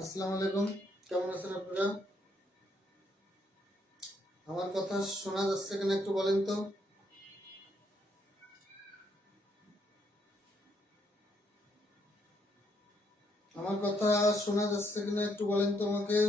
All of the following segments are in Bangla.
আসসালামু আলাইকুম, কেমন আছেন আপনারা? আমার কথা শোনা যাচ্ছে কিনা একটু বলেন তো। আমার কথা শোনা যাচ্ছে কিনা একটু বলেন তো আমাকে।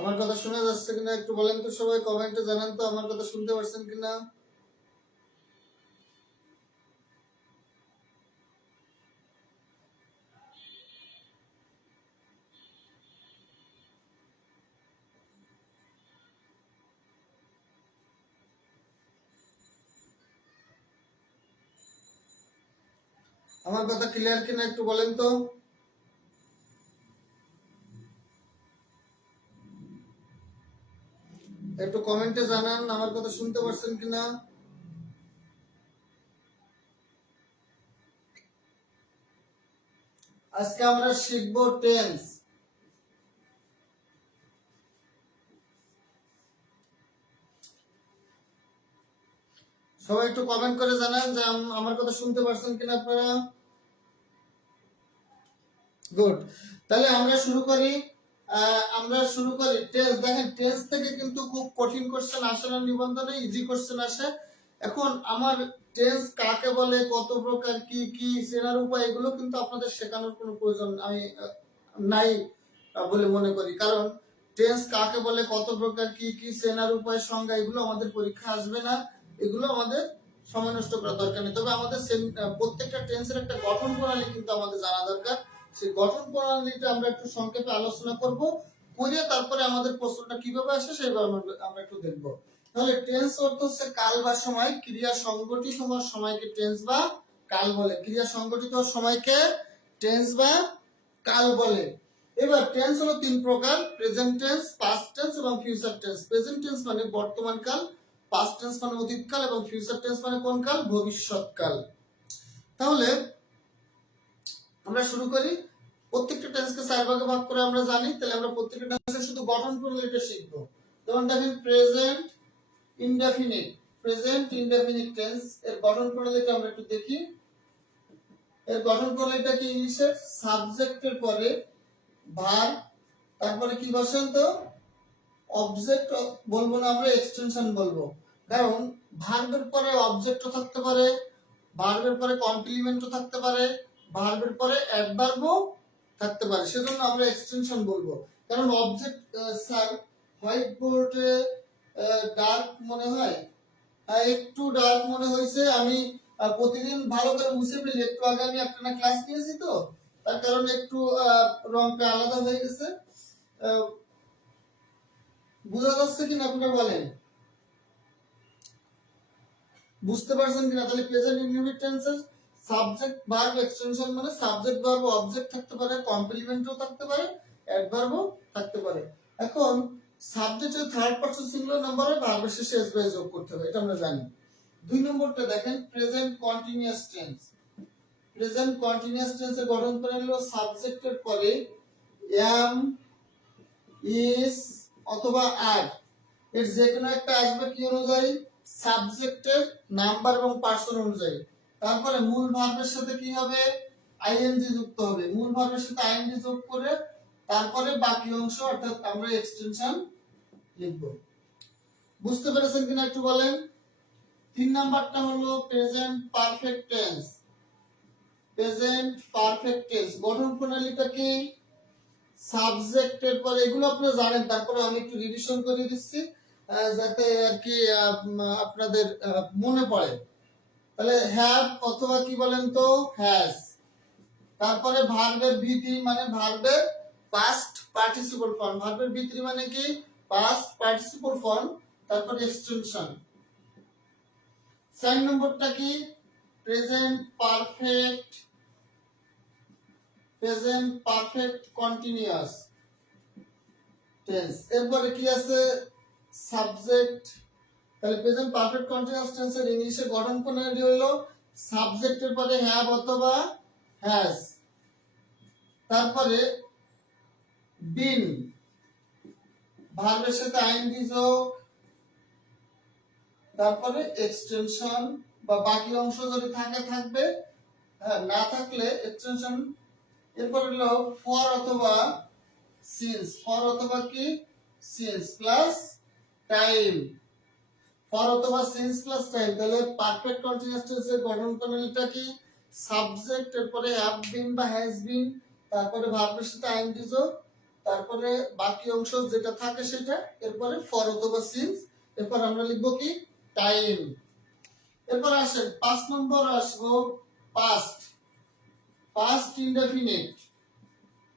আমার কথা শোনা যাচ্ছে কিনা একটু বলেন তো, সবাই কমেন্টে জানান তো আমার কথা শুনতে পারছেন কিনা। আমার কথা ক্লিয়ার কিনা একটু বলেন তো। একটু কমেন্টে জানান আমার কথা শুনতে পারছেন কিনা। আজকে আমরা শিখবো টেন্স। সবাই একটু কমেন্ট করে জানান যে আমার কথা শুনতে পারছেন কিনা আপনারা। গুড। তাহলে আমরা শুরু করি টেন্স। দেখেন, টেন্স থেকে কিন্তু খুব কঠিন কোশ্চেন আসে না নিবন্ধনে, ইজি কোশ্চেন আসে। এখন আমার টেন্স কাকে বলে, কত প্রকার, কি কি চেনার উপায়, এগুলো কিন্তু আপনাদের শেখানোর কোনো প্রয়োজন আমি নাই বলে মনে করি। কারণ টেন্স কাকে বলে, কত প্রকার, কি কি চেনার উপায়, সংজ্ঞা, এগুলো আমাদের পরীক্ষা আসবে না। এগুলো আমাদের সময় নষ্ট করার দরকার নেই। তবে আমাদের প্রত্যেকটা টেন্সের একটা গঠন প্রণালী কিন্তু আমাদের জানা দরকার। সেই গঠন প্রণালীটা আমরা একটু সংক্ষেপে আলোচনা করব, করে তারপরে আমাদের প্রশ্নটা কিভাবে আসে সেইভাবে আমরা একটু দেখব। তাহলে টেন্স অর্থ হচ্ছে কাল বা সময়। ক্রিয়া সংগঠিত হওয়ার সময়কে টেন্স বা কাল বলে। ক্রিয়া সংগঠিত হওয়ার সময়কে টেন্স বা কাল বলে। এবার টেন্স হলো তিন প্রকার: প্রেজেন্ট টেন্স, পাস্ট টেন্স এবং ফিউচার টেন্স। প্রেজেন্ট টেন্স মানে বর্তমান কাল, পাস্ট টেন্স মানে অতীত কাল, এবং ফিউচার টেন্স মানে কোন কাল? ভবিষ্যৎ কাল। তাহলে আমরা শুরু করি। প্রত্যেকটা টেন্সকে চার ভাগে ভাগ করে আমরা জানি। তাহলে আমরা প্রত্যেকটা টেন্সের শুধু গঠন প্রণালীটা শিখব। যেমন দেখেন, present indefinite. Present indefinite tense এর গঠন প্রণালীটা আমরা একটু দেখি। এর গঠন প্রণালীটা কি? ইংলিশের সাবজেক্টের পরে ভার্ব, তারপরে কি বসেন তো অবজেক্ট বলবো না, আমরা এক্সটেনশন বলবো। কারণ ভার্বের পরে অবজেক্টও থাকতে পারে, ভার্বের পরে কমপ্লিমেন্টও থাকতে পারে, ভার্বের পরে অ্যাডভার্বও থাকতে পারে। সেজন্য আমরা এক্সটেনশন বলবো। কারণ অবজেক্ট, স্যার হোয়াইট বোর্ডে ডার্ক মনে হয়, একটু ডার্ক মনে হয়েছে। আমি প্রতিদিন ভালো করে মুছে ফেলি। একটু আগে আমি একটা ক্লাস নিয়েছি, তো তার কারণে একটু রংটা আলাদা হয়ে গেছে। বোঝা যাচ্ছে কিনা আপনারা বলেন, বুঝতে পারছেন কিনা? তাহলে প্রেজেন্ট ইনডিফিনিট টেন্সের সাবজেক্ট ভার্ব এক্সটেনশন মানে সাবজেক্ট ভার্ব অবজেক্ট থাকতে পারে, কমপ্লিমেন্টও থাকতে পারে, অ্যাডভার্বও থাকতে পারে। এখন সাবজেক্টের থার্ড পারসন সিঙ্গুলার নাম্বারে ভার্বের শেষে এস বাই যোগ করতে হবে, এটা আমরা জানি। দুই নম্বরটা দেখেন, present continuous tense. Present continuous টেন্সের গঠন প্রণালী হলো সাবজেক্টের পরে এম, ইজ অথবা আর, এর যে কোনো একটা আসবে কি অনুযায়ী? সাবজেক্টের নাম্বার এবং পার্সন অনুযায়ী। তারপরে মূল ভার্বের সাথে কি হবে? আইএনজি যুক্ত হবে। মূল ভার্বের সাথে আইএনজি যোগ করে তারপরে বাকি অংশ অর্থাৎ আমরা এক্সটেনশন লিখব। বুঝতে পেরেছেন কিনা একটু বলেন। তিন নাম্বারটা হলো present perfect tense. Present perfect tense গঠন প্রণালীটা কি? সাবজেক্টের পরে, এগুলো আপনারা জানেন, তারপরে আমি একটু রিভিশন করে দিচ্ছি যাতে আর কি আপনাদের মনে পড়ে। তাহলে হ্যাভ অথবা কি বলেন তো হ্যাজ। তারপরে ভার্বের ভি3 মানে ভার্বের পাস্ট পার্টিসিপল ফর্ম। ভার্বের ভি3 মানে কি? পাস্ট পার্টিসিপল ফর্ম, তারপরে এক্সটেনশন। 4 নম্বরটা কি? Present perfect continuous tense. এরপরে কি আছে? সাবজেক্ট। তাহলে প্রেজেন্ট পারফেক্ট কন্টিনিউয়াস টেন্সের ইংলিশে গঠন প্রণালী হলো সাবজেক্টের পরে হ্যাভ অথবা হ্যাজ, তারপরে বিন, ভার্বের সাথে আইএনজি যোগ, তারপরে এক্সটেনশন বা বাকি অংশ যদি থাকে থাকবে, না থাকলে এক্সটেনশন। এরপর হলো ফর অথবা সিন্স, ফর অথবা কি সিন্স প্লাস টাইম, ফর অথবা সিন্স প্লাস টাইম। তাহলে পারফেক্ট কন্টিনিউয়াস টেন্সের গঠন প্রণালীটা কি? সাবজেক্ট, এরপরে হ্যাভ বিন বা হ্যাজ বিন, তারপরে ভার্বের সাথে আইএনজি যোগ, তারপরে বাকি অংশ যেটা থাকে সেটা, এরপরে ফর অথবা সিন্স, এরপর আমরা লিখবো কি টাইম। এরপর আসেন 5 নম্বর আসবো past. Past indefinite.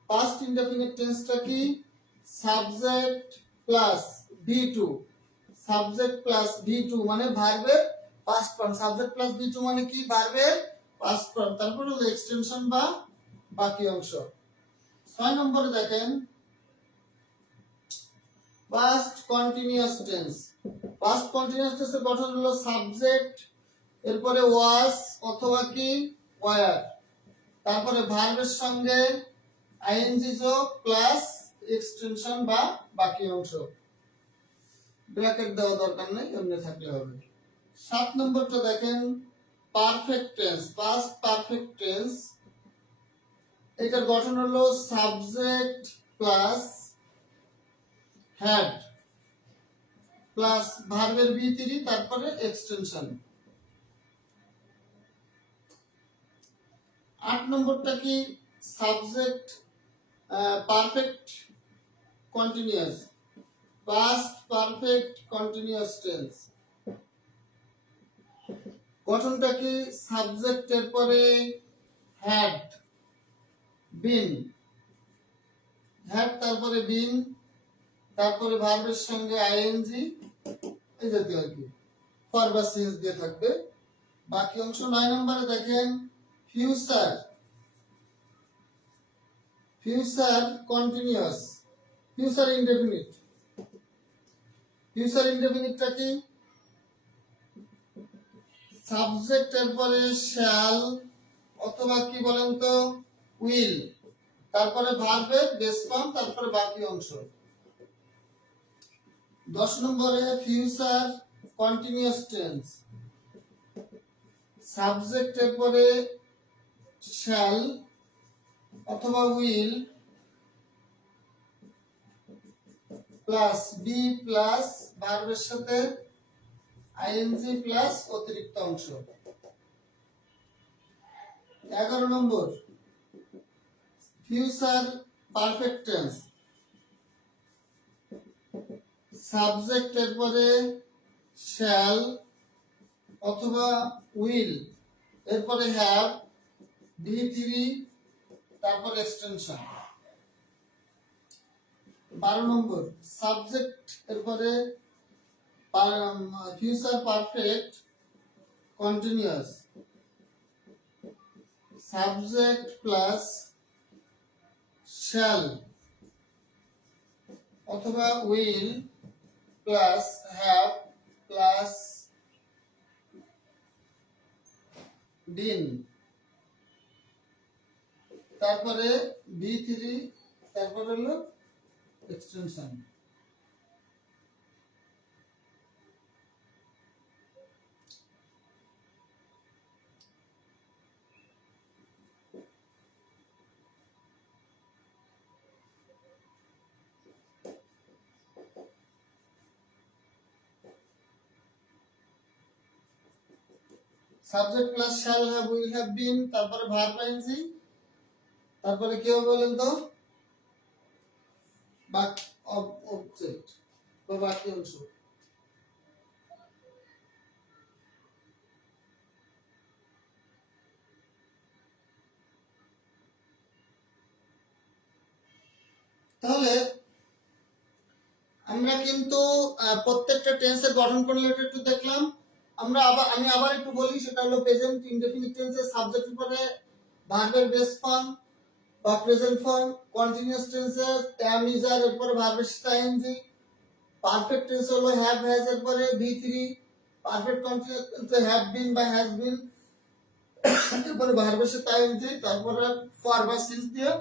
Past indefinite টেন্সটা কি? Subject plus V2, subject plus V2 মানে ভার্বের past form, subject plus V2 মানে কি? ভার্বের পাস্ট ফর্ম, তারপর হলো এক্সটেনশন বা বাকি অংশ। 6 নম্বরে দেখেন past continuous tense. Past continuous টেন্সের গঠন হলো সাবজেক্ট, এরপরে ওয়াজ অথবা কি ওয়ার, তারপরে ভার্বের সঙ্গে আইএনজি যোগ প্লাস এক্সটেনশন বা বাকি অংশ। ব্র্যাকেট দেওয়া দরকার নেই, এমনি থাকলে হবে। 7 নম্বরটা দেখেন perfect tense. Past perfect tense, এটার গঠন হলো সাবজেক্ট প্লাস হ্যাড প্লাস ভার্বের V3, তারপরে এক্সটেনশন। 8 নম্বরটা কি? Subject perfect continuous, past perfect continuous tense. গঠনটা কি? সাবজেক্টের পরে হ্যাড বিন, হ্যাড তারপরে বিন, তারপরে ভার্বের সঙ্গে আইএনজি, এই জাতীয় আর কি, ফর বা সিন্স দিয়ে থাকবে বাকি অংশ। 9 নম্বরে দেখেন future. Future continuous, future indefinite. Future ইনডেফিনিটটা কি? সাবজেক্টের পরে শ্যাল অথবা কি বলেন তো উইল, তারপরে ভার্বের বেস ফর্ম, তারপরে বাকি অংশ। 10 নম্বরে ফিউচার কন্টিনিউয়াস টেন্স, সাবজেক্টের পরে শ্যাল অথবা উইল প্লাস বি প্লাস ভার্বের সাথে আইএনজি প্লাস অতিরিক্ত অংশ। 11 নম্বর ফিউচার পারফেক্ট টেন্স, সাবজেক্টের পরে শ্যাল অথবা উইল, এরপরে হ্যাভ V3, তারপর এক্সটেনশন। 12 নম্বর সাবজেক্ট এরপরে future perfect continuous, subject plus shall অথবা will plus have plus been, তারপরে V3, তারপরে হলো extension. Subject plus shall have will have been, তারপরে ভার্ব আইএনজি, তারপরে কি হবে বলেন তো? অবজেক্ট বা বাকি অংশ। তাহলে আমরা কিন্তু প্রত্যেকটা টেন্সের গঠন প্রণালীটা একটু দেখলাম। আমি আবার একটু বলি, সেটা হলো প্রেজেন্ট ইনডেফিনিট টেন্সের সাবজেক্টের পরে ভার্বের বেস ফর্ম বা প্রেজেন্ট ফর্ম, কন্টিনিউয়াস টেন্সের am is are এর পরে ভার্বের সাথে ing, পারফেক্ট টেন্স হলো হ্যাভ হ্যাজ এর পরে v3, পারফেক্ট কন্টিনিউয়াস টেন্সে হ্যাভ বিন বা হ্যাজ বিন এরপরে ভার্বের সাথে ing, তারপরে ফর বা সিন্স দিয়ে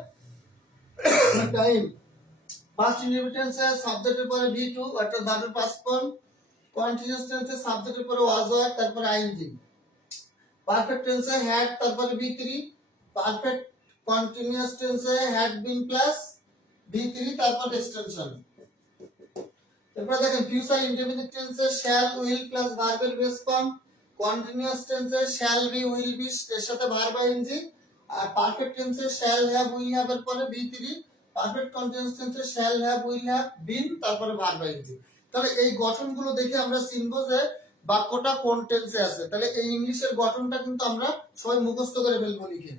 টাইম। পাস্ট ইনডেফিনিট টেন্সে সাবজেক্টের পরে v2 অর্থাৎ ভার্বের পাস্ট ফর্ম, কন্টিনিউয়াস টেন্সে সাবজেক্টের পরে was হয় তারপরে ing, পারফেক্ট টেন্সে had তারপরে v3, পারফেক্ট কন্টিনিউয়াস টেন্সে had been প্লাস v3 তারপর এক্সটেনশন। এরপর দেখেন ফিউচার ইনডেফিনিট টেন্সে shall will প্লাস ভার্বের বেস ফর্ম, কন্টিনিউয়াস টেন্সে shall be will be এর সাথে ভার্ব ing, আর পারফেক্ট টেন্সে shall have will have এর পরে v3, পারফেক্ট কন্টিনিউয়াস টেন্সে shall have will have been তারপরে ভার্ব ing। তাহলে এই গঠনগুলো দেখে আমরা চিনবো যে বাক্যটা কোন টেন্সে আছে। তাহলে এই ইংলিশের গঠনটা কিন্তু আমরা সবাই মুখস্থ করে ফেলবো লিখে।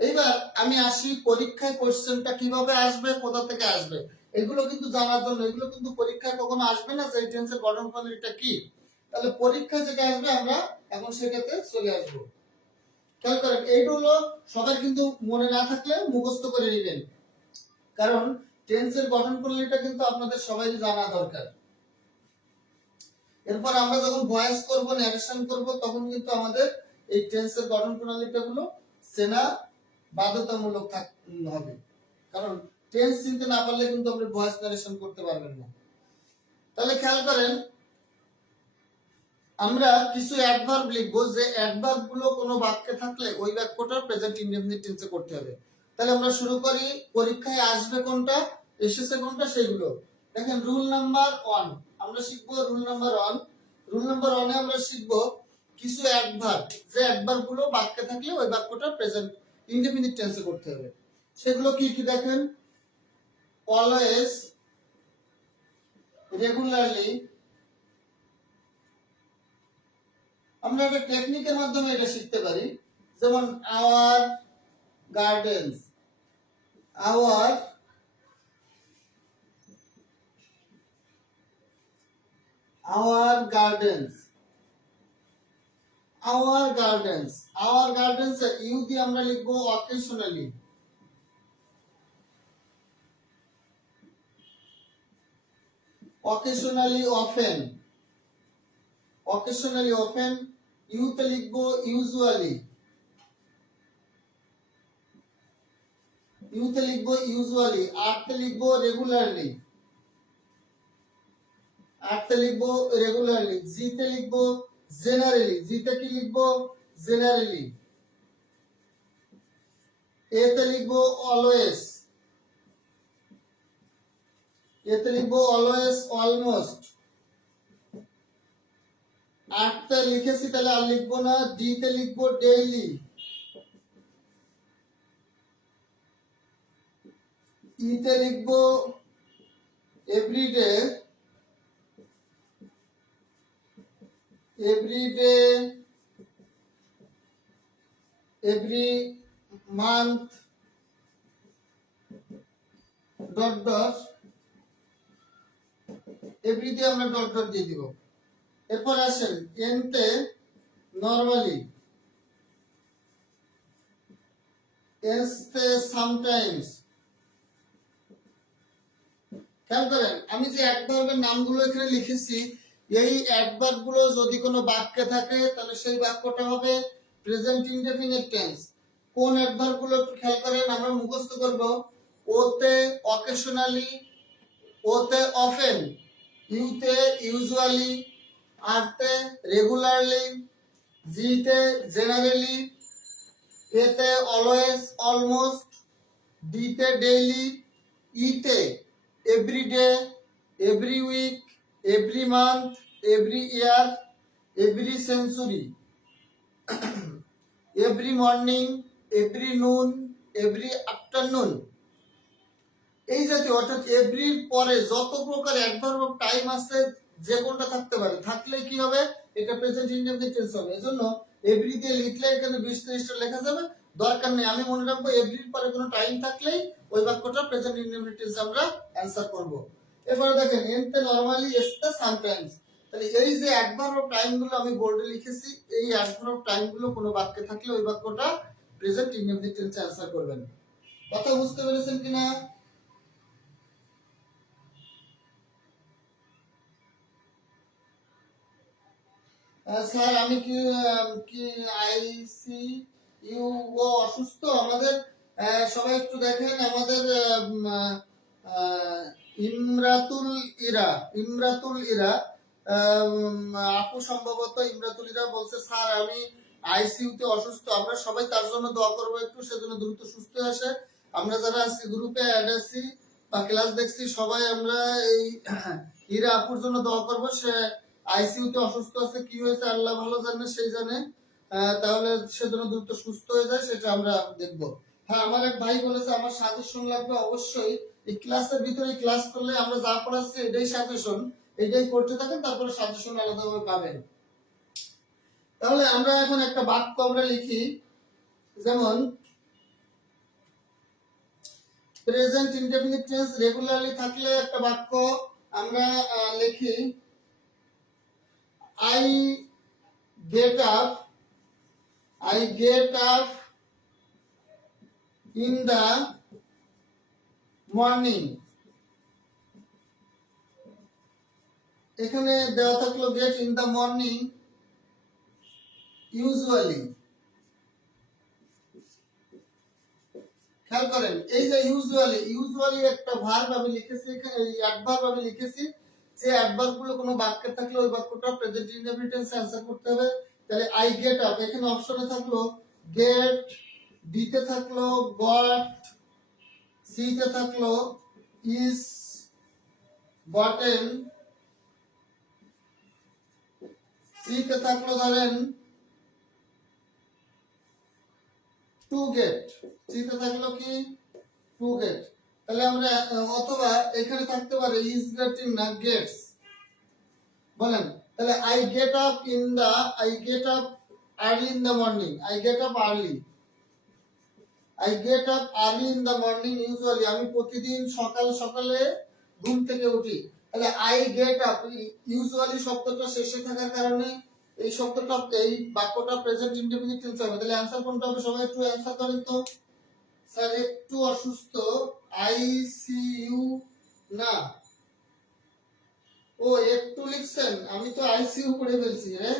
এইবার আমি আসি পরীক্ষায় কোশ্চেনটা কিভাবে আসবে, কোথা থেকে আসবে, এগুলো কিন্তু জানার জন্য। এগুলো কিন্তু পরীক্ষায় কখনো আসবে না যে এই টেন্সের গঠন প্রণালীটা কি। তাহলে পরীক্ষায় যেটা আসবে আমরা এখন সেটাতে চলে আসবো। খেয়াল করেন, এইগুলো সবাই কিন্তু মনে না থাকলে মুখস্থ করে নেবেন, কারণ টেন্সের গঠন প্রণালীটা কিন্তু আপনাদের সবাই জানা দরকার। এরপর আমরা যখন ভয়েস করব, ন্যারেশন করব, তখন কিন্তু আমাদের এই টেন্সের গঠন প্রণালীটা গুলো চেনা বাধ্যতামূলক হবে, কারণ টেন্স চিনতে না পারলে কিন্তু আপনি ভয়েস ন্যারেশন করতে পারবেন না। তাহলে খেয়াল করেন, আমরা কিছু অ্যাডভার্ব লিখবো, যে অ্যাডভার্ব গুলো কোনো বাক্যে থাকলে ওই বাক্যটা প্রেজেন্ট ইনডেফিনিট টেন্সে করতে হবে। তাহলে আমরা শুরু করি, পরীক্ষায় আসবে কোনটা, এসেছে কোনটা, সেগুলো দেখেন। রুল নাম্বার 1 আমরা শিখবো। রুল নাম্বার 1 এ আমরা শিখবো কিছু অ্যাডভার্ব, যে অ্যাডভার্ব গুলো বাক্যে থাকলে ওই বাক্যটা প্রেজেন্ট ইনডেফিনিট টেন্সে করতে হবে। সেগুলো কি কি দেখেন, অলওয়েজ, রেগুলারলি। আমরা একটা টেকনিকের মাধ্যমে এটা শিখতে পারি, যেমন our gardens, our gardens, our gardens. Our gardens U দিয়ে আমরা লিখবো occasionally, occasionally, often, occasionally, often. U তে লিখবো ইউজুয়ালি, ইউ তে লিখবো ইউজুয়ালি। আর তে লিখবো রেগুলারলি, আর তে লিখবো রেগুলারলি। জি তে লিখবো জেনারেলি, জি তে কি লিখবো জেনারেলি। এ তে লিখবো অলওয়েজ, এতে লিখবো অলওয়েজ, অলমোস্ট। আটটা লিখেছি তাহলে আর লিখবো না। ডি তে লিখবো ডেইলি, ই তে লিখবো everyday, everyday, every month, dot dot, everyday আমরা ডট ডট দিয়ে দিব। এরপর আসেন এন তে নরমালি, এস তে সামটাইমস। খেয়াল করেন, আমি যে অ্যাডভার্বের নামগুলো এখানে লিখেছি, এই অ্যাডভার্ব গুলো যদি কোনো বাক্যে থাকে তাহলে সেই বাক্যটা হবে প্রেজেন্ট ইনডেফিনিট টেন্স। কোন অ্যাডভার্ব গুলো একটু খেয়াল করেন, আমরা মুখস্থ করব। ওতে অকেশনালি, ওতে অফেন, ইউতে ইউজুয়ালি, আরতে রেগুলারলি, জিতে জেনারেলি, এতে অলওয়েজ, অলমোস্ট, ডিতে ডেইলি, ইতে everyday, every week, every month, every year, every century, every morning, every noon, every afternoon. এই জাতীয়, অর্থাৎ এভরির পরে যত প্রকার অ্যাডভার্ব অফ টাইম আছে যে কোনটা থাকতে পারে, থাকলে কি হবে, এটা প্রেজেন্ট ইনডেফিনিট টেন্স হবে। এজন্য এভরি দিয়ে লিখলে এখানে 20-30টা লেখা যাবে, দরকার নেই। আমি মনে রাখবো এভরির পরে কোনো টাইম থাকলেই ওই বাক্যটা প্রেজেন্ট ইনডেফিনিট টেন্স আমরা অ্যানসার করব। এবার দেখেন এনতে নরমালি এসতে সামটাইমস, তাহলে এই যে অ্যাডভার্ব অফ টাইম গুলো আমি বোর্ডে লিখেছি, এই অ্যাডভার্ব অফ টাইম গুলো কোনো বাক্যে থাকলে ওই বাক্যটা প্রেজেন্ট ইনডেফিনিট টেন্সে অ্যানসার করবেন। কথা বুঝতে পেরেছেন কিনা? স্যার আমি কি কি আইসি ইউ ও অসুস্থ আমাদের, সবাই একটু দেখেন আমাদের ইমরাতুল ইরা, ইমরাতুল ইরা আপু সম্ভবত ইমরাতুল ইরা বলছে স্যার আমি আইসিইউতে অসুস্থ, আমরা সবাই তার জন্য দোয়া করবো একটু, সেজন্য দ্রুত সুস্থ হয়ে আসে। আমরা যারা আছি গ্রুপে অ্যাড আছি বা ক্লাস দেখছি সবাই আমরা এই ইরা আপুর জন্য দোয়া করবো, সে আইসিইউতে অসুস্থ আছে, কি হয়েছে আল্লাহ ভালো জানে, সেই জানে, তাহলে সেজন্য দ্রুত সুস্থ হয়ে যায় সেটা আমরা দেখব। হ্যাঁ আমার এক ভাই বলেছে আমার সাজেশন লাগবে, অবশ্যই এই ক্লাসের ভিতরে ক্লাস করলে আমরা যা পড়াচ্ছি এটাই সাজেশন, এটাই করতে থাকেন, তারপরে সাজেশন আলাদাভাবে পাবেন। তাহলে আমরা এখন একটা বাক্য আমরা লিখি, যেমন প্রেজেন্ট ইনডেফিনিট টেন্স রেগুলারলি থাকলে একটা বাক্য আমরা লিখি I get up, I get up in the morning। এখানে দেওয়া থাকলো get in the morning usually। খেয়াল করেন এই যে ইউজুয়ালি, ইউজুয়ালি একটা ভার্ব আমি লিখেছি, এখানে অ্যাডভার্ব আমি লিখেছি, যে অ্যাডভার্ব গুলো কোনো বাক্যে থাকলে ওই বাক্যটা প্রেজেন্ট ইনডেফিনিট টেন্সে অ্যানসার করতে হবে। তাহলে আই গেট আপ, এখানে অপশনে থাকলো গেট, ডিতে থাকলো গট, সিতে থাকলো ইজ, গটেন, সিতে থাকলো ধরেন টু গেট, সিতে থাকলো কি টু গেট। তাহলে আমরা অথবা এখানে থাকতে পারে ইজ গেটিং না গেটস, বলেন তাহলে I get up in the, I get up early in the morning, I get up early, I get up early in the morning usually, আমি প্রতিদিন সকাল সকালে ঘুম থেকে উঠি। তাহলে আই গেট আপ ইউজুয়ালি শব্দটা শেষে থাকার কারণে এই শব্দটা, এই বাক্যটা প্রেজেন্ট ইনডেফিনিট টেন্স হবে। তাহলে অ্যানসার কোনটা হবে সবাই একটু অ্যানসার করেন তো। স্যার একটু অসুস্থ, আইসিইউ না, ও একটু লিখছেন, আমি তো আইসিইউ পড়ে ফেলছি রে।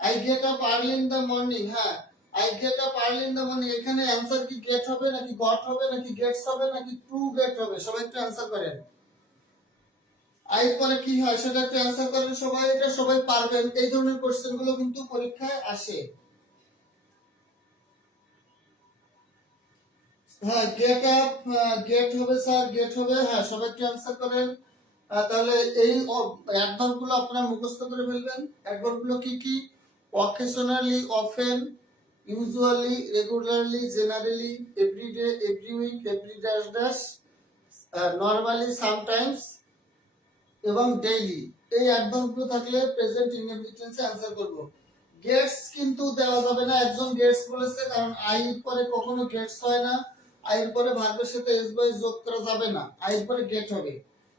I get up early in the morning, হ্যাঁ I get up early in the morning, এখানে অ্যানসার কি গেট হবে নাকি গট হবে নাকি গেটস হবে নাকি টু গেট হবে, সবাই একটু অ্যানসার করেন। আই পরে কি হয় সেটা একটু অ্যানসার করেন সবাই, এটা সবাই পারবেন, এই ধরনের কোশ্চেন গুলো কিন্তু পরীক্ষায় আসে। হ্যাঁ গেট আপ, গেট হবে স্যার, গেট হবে, হ্যাঁ সবাই একটু অ্যানসার করেন। তাহলে এই অ্যাডভার্ব গুলো আপনারা মুখস্থ করে ফেলবেন। অ্যাডভার্ব গুলো কি কি? Occasionally, often, usually, regularly, generally, everyday, every week, every dash dash, normally, sometimes এবং ডেইলি। এই অ্যাডভার্ব গুলো থাকলে প্রেজেন্ট ইনডেফিনিট টেন্সে অ্যানসার করব। গেটস কিন্তু দেওয়া যাবে না, একজন গেটস বলেছে, কারণ আই এর পরে কখনো গেটস হয় না, আই এর পরে ভার্বের সাথে এস বাই যোগ করা যাবে না, আই এর পরে গেট হবে।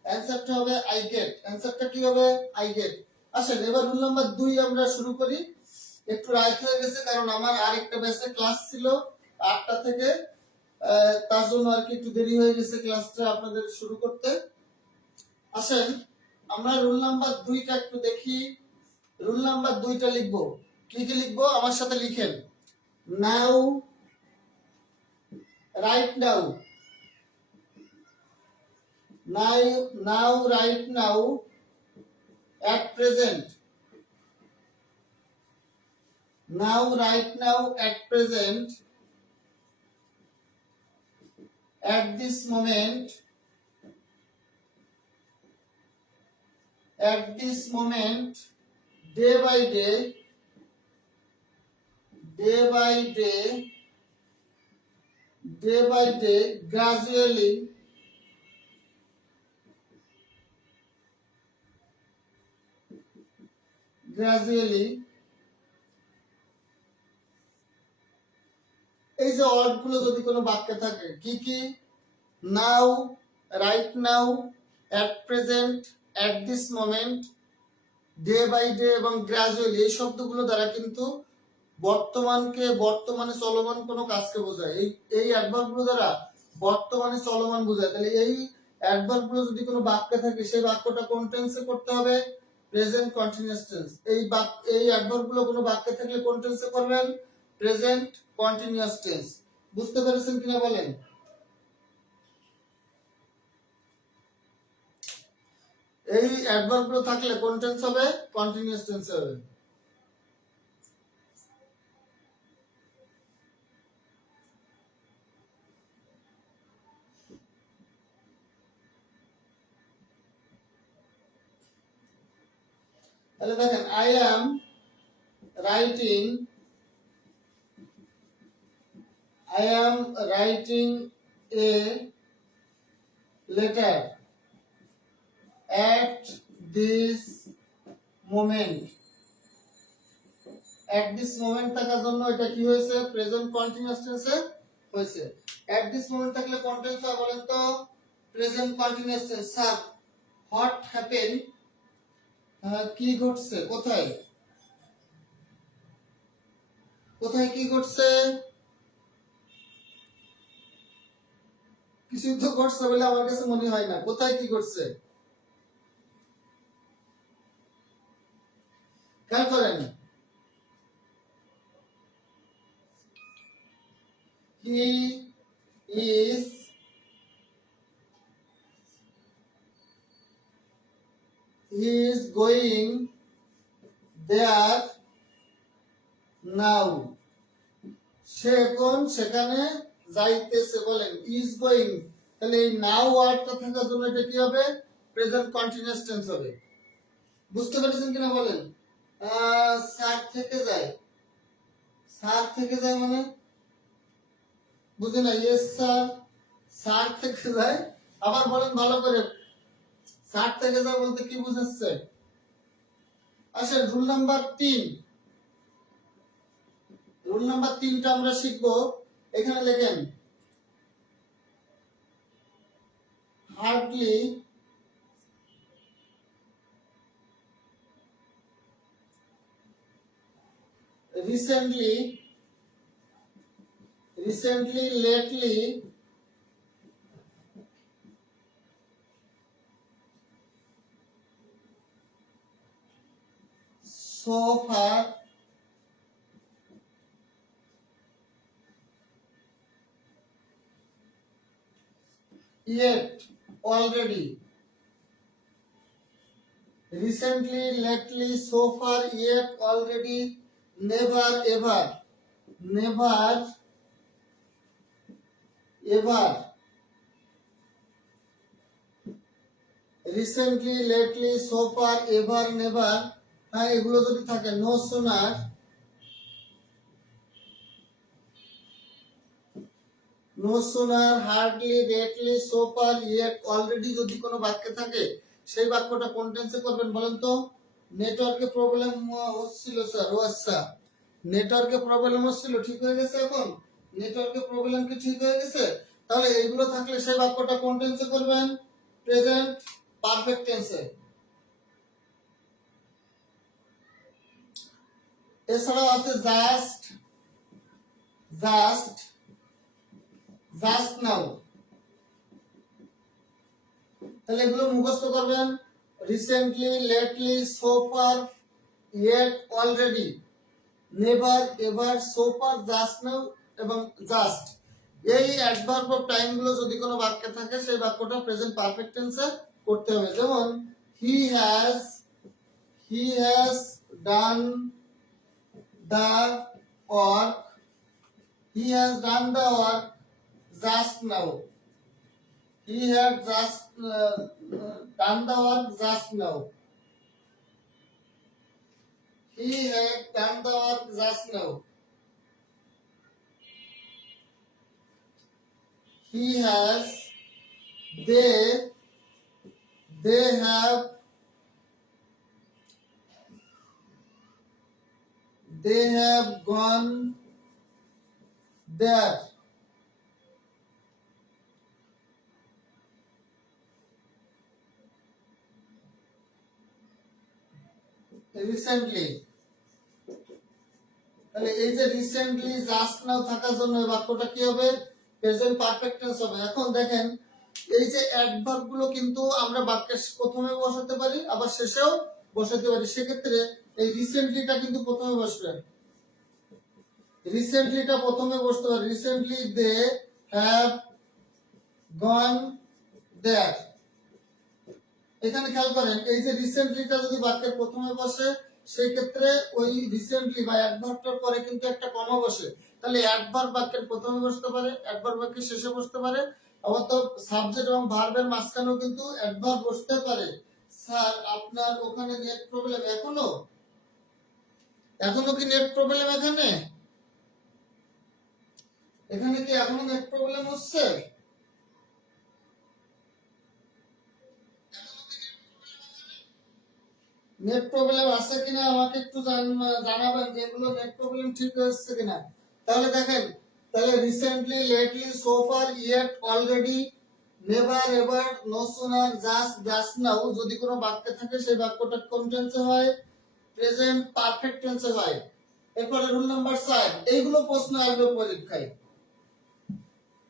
অ্যানসারটা হবে আই গেট, অ্যানসারটা কি হবে আই গেট। আসেন এবার রুল নাম্বার 2 আমরা শুরু করি। একটু রাইট হয়ে গেছে কারণ আমার আরেকটা ব্যাচে ক্লাস ছিল 8টা থেকে, তার জন্য আর কি একটু দেরি হয়ে গেছে ক্লাসটা আপনাদের শুরু করতে। আসেন আমরা রুল নাম্বার 2টা একটু দেখি। রুল নাম্বার 2টা লিখবো, কি কি লিখবো আমার সাথে লিখেন। Now, right now, now right now, at present, now right now, at present, at this moment, at this moment, day by day, day by day, day by day, gradually, gradually। এই যে ওয়ার্ড গুলো যদি কোনো বাক্যে থাকে কি কি? Now, right now, at present, at this moment, day by day এবং গ্রাজুয়ালি, এই শব্দগুলো দ্বারা কিন্তু বর্তমানে চলমান কোনো কাজকে বোঝায়। এই অ্যাডভার্বগুলো দ্বারা বর্তমানে চলমান বোঝায়। তাহলে এই অ্যাডভার্বগুলো যদি কোনো বাক্যে থাকে সেই বাক্যটা কোন টেন্সে করতে হবে? Present continuous tense. এই অ্যাডভার্বগুলো কোনো বাক্যে থাকলে কোন টেন্সে করবেন? Present continuous tense. বুঝতে পেরেছেন কিনা বলেন? এই অ্যাডভার্বগুলো থাকলে কোন টেন্স হবে? কন্টিনিউয়াস টেন্স হবে। তাহলে দেখেন, I am writing, a letter at this moment. at this moment থাকার জন্য এটা কি হয়েছে? প্রেজেন্ট কন্টিনিউয়াস টেন্সে হয়েছে। at this moment থাকলে কোন টেন্স হয় বলেন তো? Present continuous tense. Sir, what happen, কি ঘটছে? কোথায় কোথায় কি ঘটছে? কিছু তো ঘটছে বলে আমার কাছে মনে হয় না। কোথায় কি ঘটছে খেয়াল করেন। He is going there now. সে এখন সেখানে যাইতেছে। বলেন ইজ গোয়িং। তাহলে এই নাও ওয়ার্ডটা থাকার জন্য এটা কি হবে? প্রেজেন্ট কন্টিনিউয়াস টেন্স হবে। বুঝতে পেরেছেন কিনা বলেন? স্যার থেকে যায়, স্যার থেকে যায় মানে বুঝে না? ইয়েস স্যার, স্যার থেকে যায়। আবার বলেন ভালো করে, স্যার থেকে যায় বলতে কি বুঝাচ্ছে? আসেন রুল নাম্বার 3, রুল নাম্বার 3টা আমরা শিখবো। এখানে লেখেন, hardly recently, lately, so far, yet, already, recently, lately, so far, yet, already, never, ever, never, ever, recently, lately, so far, ever, never, হ্যাঁ এগুলো যদি থাকে, no sooner, hardly, lately, so far, yet, already যদি কোনো বাক্যে থাকে সেই বাক্যটা কোন টেন্সে করবেন বলেন তো? নেটওয়ার্কে প্রবলেম হচ্ছিল স্যার। ও আচ্ছা, নেটওয়ার্কে প্রবলেম হচ্ছিল, ঠিক হয়ে গেছে এখন? নেটওয়ার্কে প্রবলেম কি ঠিক হয়ে গেছে? তাহলে এইগুলো থাকলে সেই বাক্যটা কোন টেন্সে করবেন? প্রেজেন্ট পারফেক্ট টেন্সে। এছাড়াও আছে জাস্ট, জাস্ট, জাস্ট নাও। তাহলে এগুলো মুখস্থ করবেন। Recently, lately, so far, yet, already, never, ever, so far, just now এবং জাস্ট। এই অ্যাডভার্ব অফ টাইম গুলো যদি কোনো বাক্যে থাকে সেই বাক্যটা প্রেজেন্ট পারফেক্ট টেন্সে করতে হবে। যেমন he has done the work, he has done the work just now, he had just done the work just now, he had done the work just now, he has, they have, gone there, recently, তাহলে এই যে রিসেন্টলি জাস্ট নাও থাকার জন্য এই বাক্যটা কি হবে? প্রেজেন্ট পারফেক্ট টেন্স হবে। এখন দেখেন এই যে অ্যাডভার্ব গুলো কিন্তু আমরা বাক্যের প্রথমে বসাতে পারি আবার শেষেও বসাতে পারি। সেক্ষেত্রে এই রিসেন্টলিটা কিন্তু প্রথমে বসবে, রিসেন্টলিটা প্রথমে বসতে পারে। রিসেন্টলি দে হ্যাভ গন দেয়ার। এখানে খেয়াল করেন এই যে রিসেন্টলিটা যদি বাক্যের প্রথমে বসে সেই ক্ষেত্রে ওই রিসেন্টলি বা অ্যাডভার্বটার পরে কিন্তু একটা কমা বসে। তাহলে অ্যাডভার্ব বাক্যের প্রথমে বসতে পারে, অ্যাডভার্ব বাক্যের শেষে বসতে পারে, আবার তো সাবজেক্ট এবং ভার্বের মাঝখানেও কিন্তু অ্যাডভার্ব বসতে পারে। স্যার আপনার ওখানে নেট প্রবলেম এখনো? এখনো কি নেট প্রবলেম এখানে? এখানে কি এখনো নেট প্রবলেম হচ্ছে? নেট প্রবলেম আছে কিনা আমাকে একটু জানাবেন যেগুলো নেট প্রবলেম ঠিক হচ্ছে কিনা। তাহলে দেখেন, তাহলে recently, lately, so far, yet, already, never, ever, no sooner, just, just now যদি কোনো বাক্যে থাকে সেই বাক্যটা কোন টেন্সে হয়? প্রেজেন্ট পারফেক্ট টেন্সে হয়। এরপরে রুল নাম্বার 4, এইগুলো প্রশ্ন আসবে পরীক্ষায়।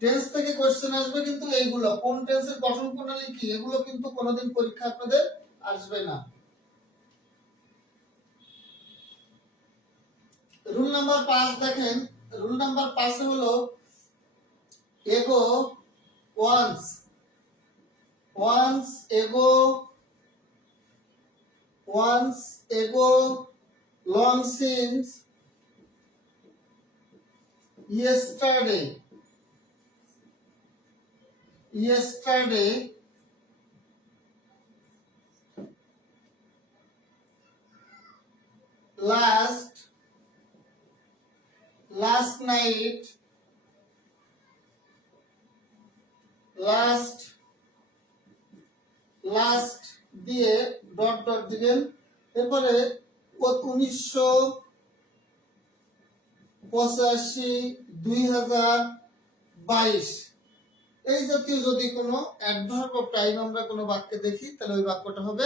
টেন্স থেকে কোশ্চেন আসবে কিন্তু এইগুলো কোন টেন্সের গঠন প্রণালী কি এগুলো কিন্তু কোনোদিন পরীক্ষা আপনাদের আসবে না। রুল নাম্বার 5 দেখেন, রুল নাম্বার 5 এ হলো এগো, ওয়ান্স, ওয়ান্স এগো, once ago, long since, yesterday, yesterday, last, last night, last, last দিয়ে ডট ডট দিবেন। এরপরে 1985, 2022 এই জাতীয় যদি কোনো অ্যাডভার্ব অফ টাইম আমরা কোনো বাক্যে দেখি তাহলে ওই বাক্যটা হবে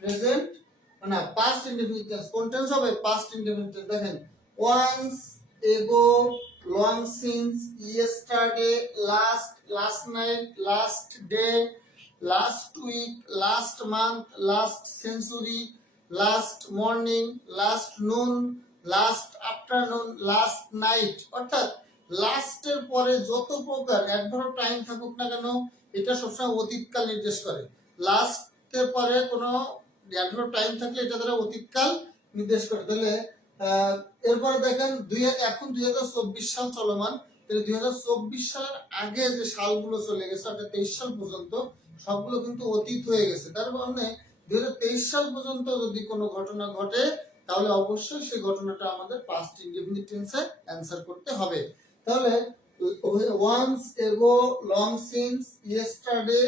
প্রেজেন্ট মানে পাস্ট ইনডেফিনিট টেন্স। কোন টেন্স হবে? Past indefinite tense. দেখেন once ago, long since, yesterday, last, last night, last day, last week, last month, last century, last morning, last noon, last afternoon, last night. অর্থাৎ লাস্টের পরে যত প্রকার অ্যাডভার্ব টাইম থাকুক না কেন এটা সবসময় অতীতকাল নির্দেশ করে। লাস্টের পরে কোনো অ্যাডভার্ব টাইম থাকলে এটা দ্বারা অতীতকাল নির্দেশ করে। তাহলে এরপরে দেখেন এখন 2024 সাল চলমান, তাহলে 2024 সালের আগে যে সালগুলো চলে গেছে অর্থাৎ 23 সাল পর্যন্ত সবগুলো কিন্তু অতীত হয়ে গেছে। তার মানে 2023 সাল পর্যন্ত যদি কোনো ঘটনা ঘটে তাহলে অবশ্যই সেই ঘটনাটা আমাদের পাস্ট ইনডেফিনিট টেন্সে অ্যানসার করতে হবে। তাহলে once ago, long since, yesterday,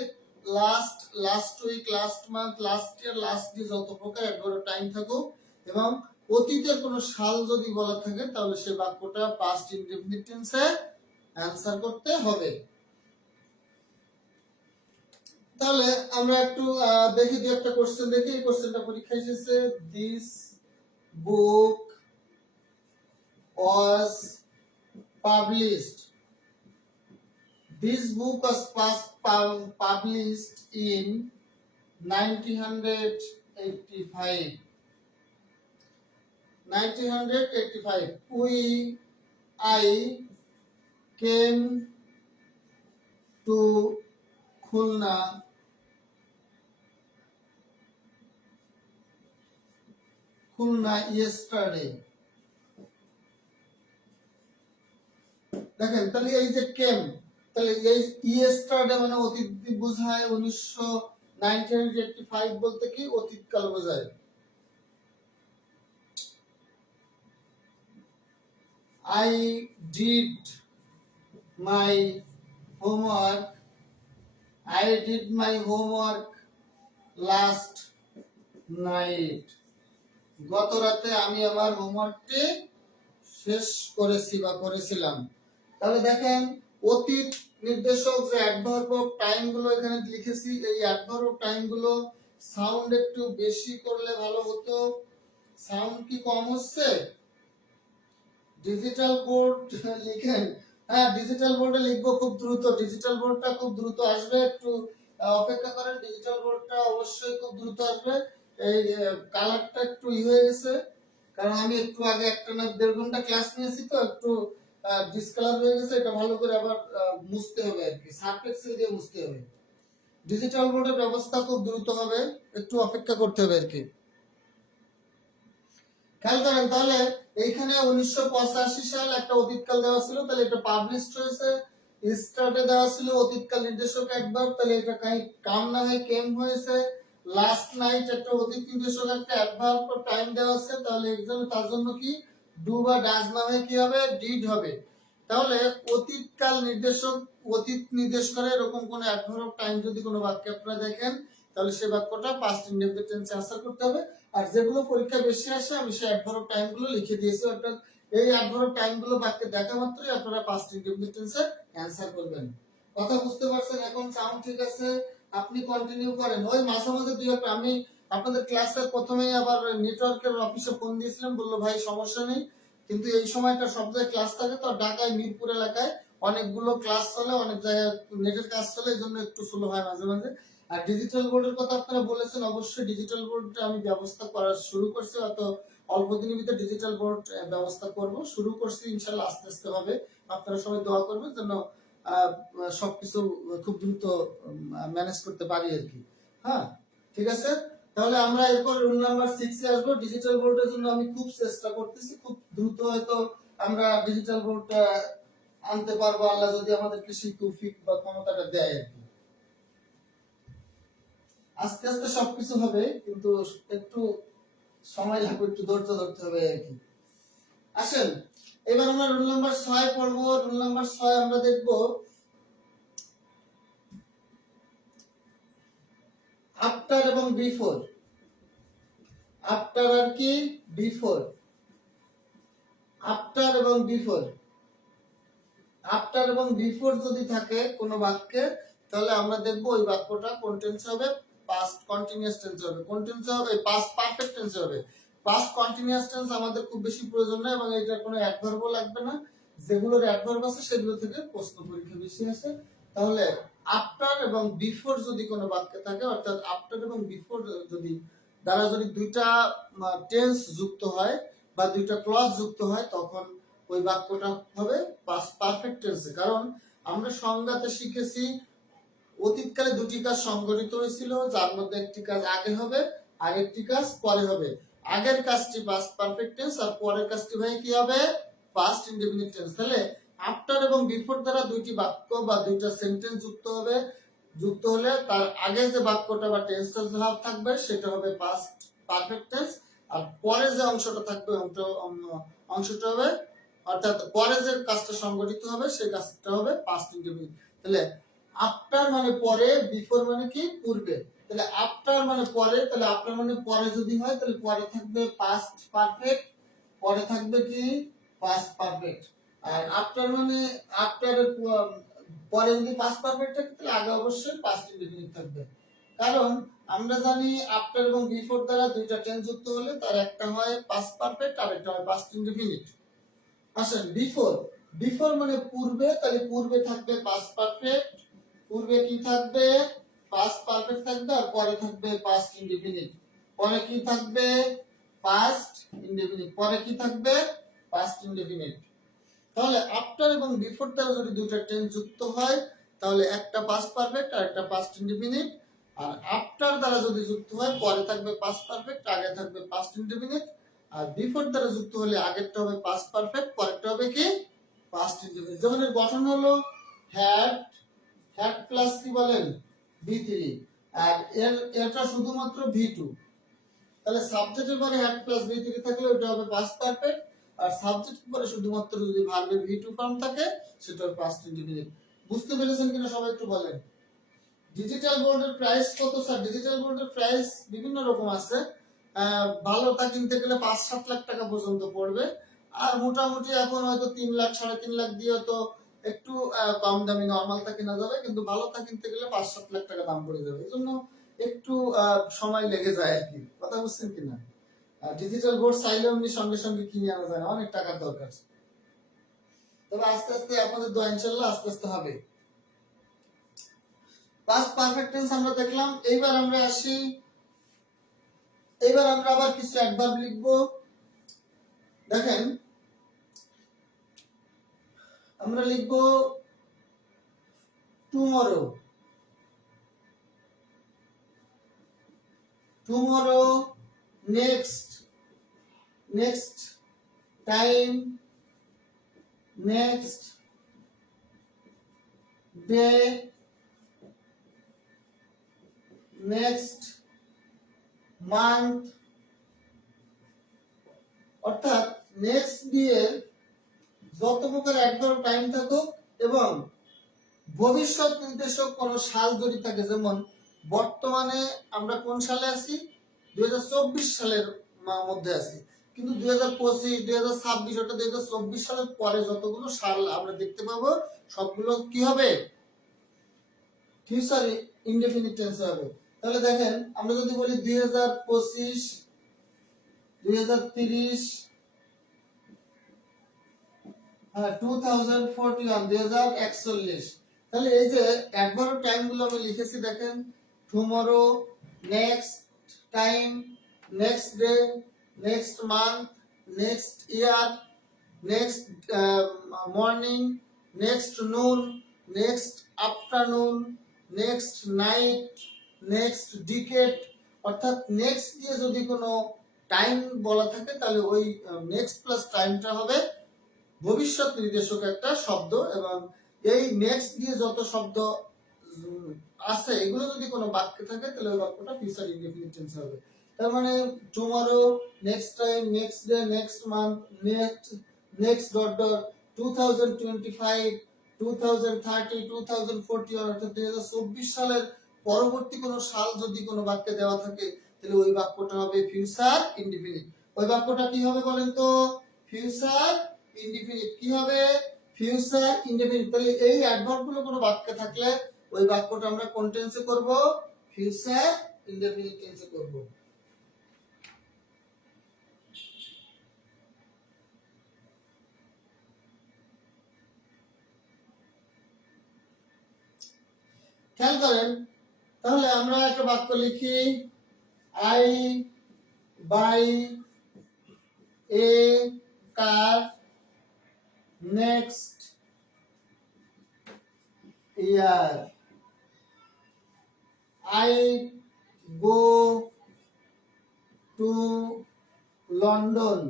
last, last week, last month, last year, last day যত প্রকার অ্যাডভার্ব টাইম থাকুক এবং অতীতের কোনো সাল যদি বলা থাকে তাহলে সেই বাক্যটা পাস্ট ইনডেফিনিট টেন্সে অ্যানসার করতে হবে। তাহলে আমরা একটু দেখি দুই একটা কোশ্চেন দেখি। এই কোশ্চেনটা পরীক্ষায় এসেছে। This book was published. This book was published in 1985. 1985. I came to Khulna yesterday. দেখেন তাহলে এই যে কেম, তাহলে এই ইয়েস্টারডে মানে অতীত বোঝায়। 1985 বলতে কি অতীতকাল বোঝায়। I did my homework. I did my homework last night. গত রাতে আমি আমার হোমওয়ার্কটি শেষ করেছি বা করেছিলাম। তাহলে দেখেন অতীত নির্দেশক যে অ্যাডভার্ব অফ টাইম গুলো এখানে লিখেছি এই অ্যাডভার্ব অফ টাইম গুলো সাউন্ড একটু বেশি করলে ভালো হতো। সাউন্ড কি কম হচ্ছে? ডিজিটাল বোর্ড লিখেন। হ্যাঁ, ডিজিটাল বোর্ডে লিখবো খুব দ্রুত, ডিজিটাল বোর্ডটা খুব দ্রুত আসবে, একটু অপেক্ষা করেন, ডিজিটাল বোর্ডটা অবশ্যই খুব দ্রুত আসবে। এই কালারটা একটু হয়ে গেছে, কারণ আমি একটু আগে 1.5 ঘন্টা ক্লাস নিয়েছি, তো একটু ডিসকালার হয়ে গেছে, এটা ভালো করে আবার মুছতে হবে আর কি, সার্ফ এক্সেল দিয়ে মুছতে হবে। ডিজিটাল বোর্ডের ব্যবস্থা খুব দ্রুত হবে, একটু অপেক্ষা করতে হবে আর কি। খেয়াল করেন তাহলে, এইখানে 1985 সাল একটা অতীতকাল দেওয়া ছিল, তাহলে এটা পাবলিশড হয়েছে। স্টার্টে দেওয়া ছিল অতীতকাল নির্দেশক একবার, তাহলে এটা কাম না হয়ে কেম হয়েছে। লাস্ট নাইট একটা অতীত নির্দেশক একটা অ্যাডভার্ব টাইম দেওয়া আছে, তাহলে এক্সামে তার জন্য কি ডু বা ডাজ না হয়ে কি হবে, ডিড হবে। তাহলে অতীতকাল নির্দেশক অতীত নির্দেশ করে এরকম কোন অ্যাডভার্ব টাইম যদি কোনো বাক্যে আপনারা দেখেন, তাহলে সেই বাক্যটা পাস্ট ইনডেফিনিট টেন্সে আনসার করতে হবে। আর যেগুলো পরীক্ষা বেশি আসে আমি সেই অ্যাডভার্ব টাইম গুলো লিখে দিয়েছি, অর্থাৎ এই অ্যাডভার্ব টাইম গুলো বাক্যে দেখা মাত্রই আপনারা পাস্ট ইনডেফিনিট টেন্সে অ্যানসার করবেন। কথা বুঝতে পারছেন? এখন সাউন্ড ঠিক আছে, আপনি কন্টিনিউ করেন। ওই মাঝে মাঝে দুই একটা আমি আপনাদের ক্লাসের প্রথমেই আবার নেটওয়ার্কের অফিসে ফোন দিয়েছিলাম, বললো ভাই সমস্যা নেই, কিন্তু এই সময়টা সব জায়গায় ক্লাস থাকে, তো ঢাকায় মিরপুর এলাকায় অনেকগুলো ক্লাস চলে, অনেক জায়গায় নেটের কাজ চলে, এই জন্য একটু স্লো হয় মাঝে মাঝে। আর ডিজিটাল বোর্ডের কথা আপনারা বলেছেন, অবশ্যই ডিজিটাল বোর্ডটা আমি ব্যবস্থা করা শুরু করছি, অত অল্প দিনের ভিতরে ডিজিটাল বোর্ড ব্যবস্থা করব, শুরু করছি, ইনশাআল্লাহ আস্তে আস্তে হবে। আপনারা সবাই দোয়া করবেন যেন সবকিছু খুব দ্রুত ম্যানেজ করতে পারি আর কি। হ্যাঁ, ঠিক আছে। তাহলে আমরা এরপর রুল নাম্বার 6 এ আসবো। ডিজিটাল বোর্ডের জন্য আমি খুব চেষ্টা করতেছি, খুব দ্রুত হয়তো আমরা ডিজিটাল বোর্ডটা আনতে পারবো, আল্লাহ যদি আমাদেরকে সেই তৌফিক বা ক্ষমতাটা দেয় আর কি। আস্তে আস্তে সবকিছু হবে, কিন্তু একটু সময় লাগবে, একটু ধৈর্য ধরতে হবে আর কি। আসেন এবার আমরা রুল নাম্বার 6 পড়বো। রুল নাম্বার 6 আমরা দেখব আফটার এবং বিফোর। আফটার আর কি বিফোর, আফটার এবং বিফোর। আফটার এবং বিফোর যদি থাকে কোনো বাক্যে, তাহলে আমরা দেখব ওই বাক্যটা কোন টেন্স হবে, পাস্ট কন্টিনিউয়াস টেন্স হবে, কোন টেন্স হবে, পাস্ট পারফেক্ট টেন্স হবে। পাস্ট কন্টিনিউয়াস টেন্স আমাদের খুব বেশি প্রয়োজন না, এবং এটার কোনো অ্যাডভার্বও লাগবে না, যেগুলোর অ্যাডভার্ব আছে সেগুলো থেকে প্রশ্ন পরীক্ষা বেশি আসে। তাহলে আফটার এবং বিফোর যদি কোনো বাক্যে থাকে, অর্থাৎ আফটার এবং বিফোর যদি দ্বারা যদি দুইটা টেন্স যুক্ত হয় বা দুইটা ক্লজ যুক্ত হয়, তখন ওই বাক্যটা হবে পাস্ট পারফেক্ট টেন্সে। কারণ আমরা সংজ্ঞাতে শিখেছি অতীতকালে দুটি কাজ সংঘটিত হয়েছিল, যার মধ্যে একটি কাজ আগে হবে আর একটি কাজ পরে হবে। আগের কাজটি পাস্ট পারফেক্ট টেন্স, আর পরের কাজটি ভাই কি হবে, পাস্ট ইনডেফিনিট টেন্স। তাহলে আফটার এবং বিফোর দ্বারা দুইটি বাক্য বা দুইটা সেন্টেন্স যুক্ত হবে, যুক্ত হলে তার আগে যে বাক্যটা বা টেন্সটা থাকবে সেটা হবে পাস্ট পারফেক্ট টেন্স, আর পরে যে অংশটা থাকবে অংশটা হবে, অর্থাৎ পরে যে কাজটা সংঘটিত হবে সেই কাজটা হবে পাস্ট ইনডেফিনিট। তাহলে আফটার মানে পরে, বিফোর মানে কি পূর্বে। তাহলে আফটার মানে পরে, তাহলে আফটার মানে পরে যদি হয়, তাহলে পরে থাকবে পাস্ট পারফেক্ট, পরে থাকবে কি পাস্ট পারফেক্ট। আর আফটার মানে আফটারের পরে যদি পাস্ট পারফেক্ট থাকে, তাহলে আগে অবশ্যই পাস্ট ইনডেফিনিট থাকবে। কারণ আমরা জানি আফটার এবং বিফোর দ্বারা দুইটা টেন্স যুক্ত হলে তার একটা হয় পাস্ট পারফেক্ট আর একটা হয় পাস্ট ইনডেফিনিট। আসেন বিফোর, বিফোর মানে পূর্বে, তাহলে পূর্বে থাকবে পাস্ট পারফেক্ট, পূর্বে কি থাকবে পাস্ট পারফেক্ট থাকবে, আর পরে থাকবে পাস্ট ইনডেফিনিট। পরে কি থাকবে পাস্ট ইনডেফিনিট, পরে কি থাকবে পাস্ট ইনডেফিনিট। তাহলে আফটার এবং বিফোর দ্বারা যদি দুইটা টেন্স যুক্ত হয়, তাহলে একটা পাস্ট পারফেক্ট আর একটা পাস্ট ইনডেফিনিট। আর আফটার দ্বারা যদি যুক্ত হয়, পরে থাকবে পাস্ট পারফেক্ট, আগে থাকবে পাস্ট ইনডেফিনিট। আর বিফোর দ্বারা যুক্ত হলে আগেরটা হবে পাস্ট পারফেক্ট, পরেরটা হবে কি পাস্ট ইনডেফিনিট। যেমন এর গঠন হলো হ্যাড, হ্যাড প্লাস কি বলেন ভি3, আর এটা শুধুমাত্র ভি2। তাহলে সাবজেক্টের পরে হ্যাড প্লাস ভি3 থাকলে ওটা হবে পাস্ট পারফেক্ট, আর সাবজেক্টের পরে শুধুমাত্র যদি ভার্বের ভি2 ফর্ম থাকে সেটা হবে পাস্ট ইনডেফিনিট। বুঝতে পেরেছেন কিনা সবাই একটু বলেন। ডিজিটাল বোর্ডের প্রাইস কত স্যার? ডিজিটাল বোর্ডের প্রাইস বিভিন্ন রকম আছে, ভালোটা কিনতে গেলে 5-7 লাখ টাকা পর্যন্ত পড়বে, আর মোটামুটি এখন হয়তো 3 লাখ 3.5 লাখ দিয়ে তো একটু কম দামি নরমালটা কেনা যাবে, কিন্তু ভালোটা কিনতে গেলে 5-7 লাখ টাকা দাম পড়ে যাবে, এই জন্য একটু সময় লেগে যায় আর কি। কথা বুঝছেন কিনা? ডিজিটাল বোর্ড চাইলে এমনি সঙ্গে সঙ্গে কিনে আনা যায় না, অনেক টাকার দরকার। তবে আস্তে আস্তে আপনাদের দোয়া ইনশাআল্লাহ আস্তে আস্তে হবে। পাস্ট পারফেক্ট টেন্স আমরা দেখলাম। এইবার আমরা আসি, এইবার আমরা আবার কিছু অ্যাডভার্ব লিখব। দেখেন আমরা লিখব tomorrow, tomorrow, next, next time, next day, next month. অর্থাৎ নেক্সট দিয়ে যত প্রকার অ্যাডভার্ব টাইম থাকুক এবং ভবিষ্যৎ নির্দেশক কোন সাল যদি থাকে, যেমন বর্তমানে আমরা কোন সালে আছি, 2024 সালের মধ্যে আছি, কিন্তু 2025, 2026 অর্থাৎ 2024 সালের পরে যতগুলো সাল আমরা দেখতে পাবো সবগুলো কি হবে, ফিউচার ইনডেফিনিট টেন্স হবে। তাহলে দেখেন আমরা যদি বলি 2025, 2030, 2041, 2041, তাহলে এই যে অ্যাডভার্ব টাইম গুলো আমি লিখেছি দেখেন, tomorrow, next time, next day, next month, next year, next morning, next noon, next afternoon, next night, next decade. অর্থাৎ নেক্সট দিয়ে যদি কোনো টাইম বলা থাকে তাহলে ওই নেক্সট প্লাস টাইমটা হবে ভবিষ্যৎ নির্দেশক একটা শব্দ, এবং এই নেক্সট দিয়ে যত শব্দ আছে এগুলো যদি কোনো বাক্যে থাকে তাহলে ওই বাক্যটা ফিউচার ইনডেফিনিট টেন্স হবে। তার মানে tomorrow, next time, next day, next month, next, next dot dot, 2025, 2030, 2041, অর্থাৎ 2024 সালের পরবর্তী কোনো সাল যদি কোনো বাক্যে দেওয়া থাকে তাহলে ওই বাক্যটা হবে ফিউচার ইনডেফিনিট। ওই বাক্যটা কি হবে বলেন তো, ফিউচার ইনডেফিনিট। কি হবে, ফিউচার ইনডেফিনিট। তাহলে এই অ্যাডভার্ব গুলো কোনো বাক্যে থাকলে ওই বাক্যটা আমরা কোন টেন্সে করব, ফিউচার ইনডেফিনিট টেন্সে করব। খেয়াল করেন, তাহলে আমরা একটা বাক্য লিখি, I buy a car next year, I go to London,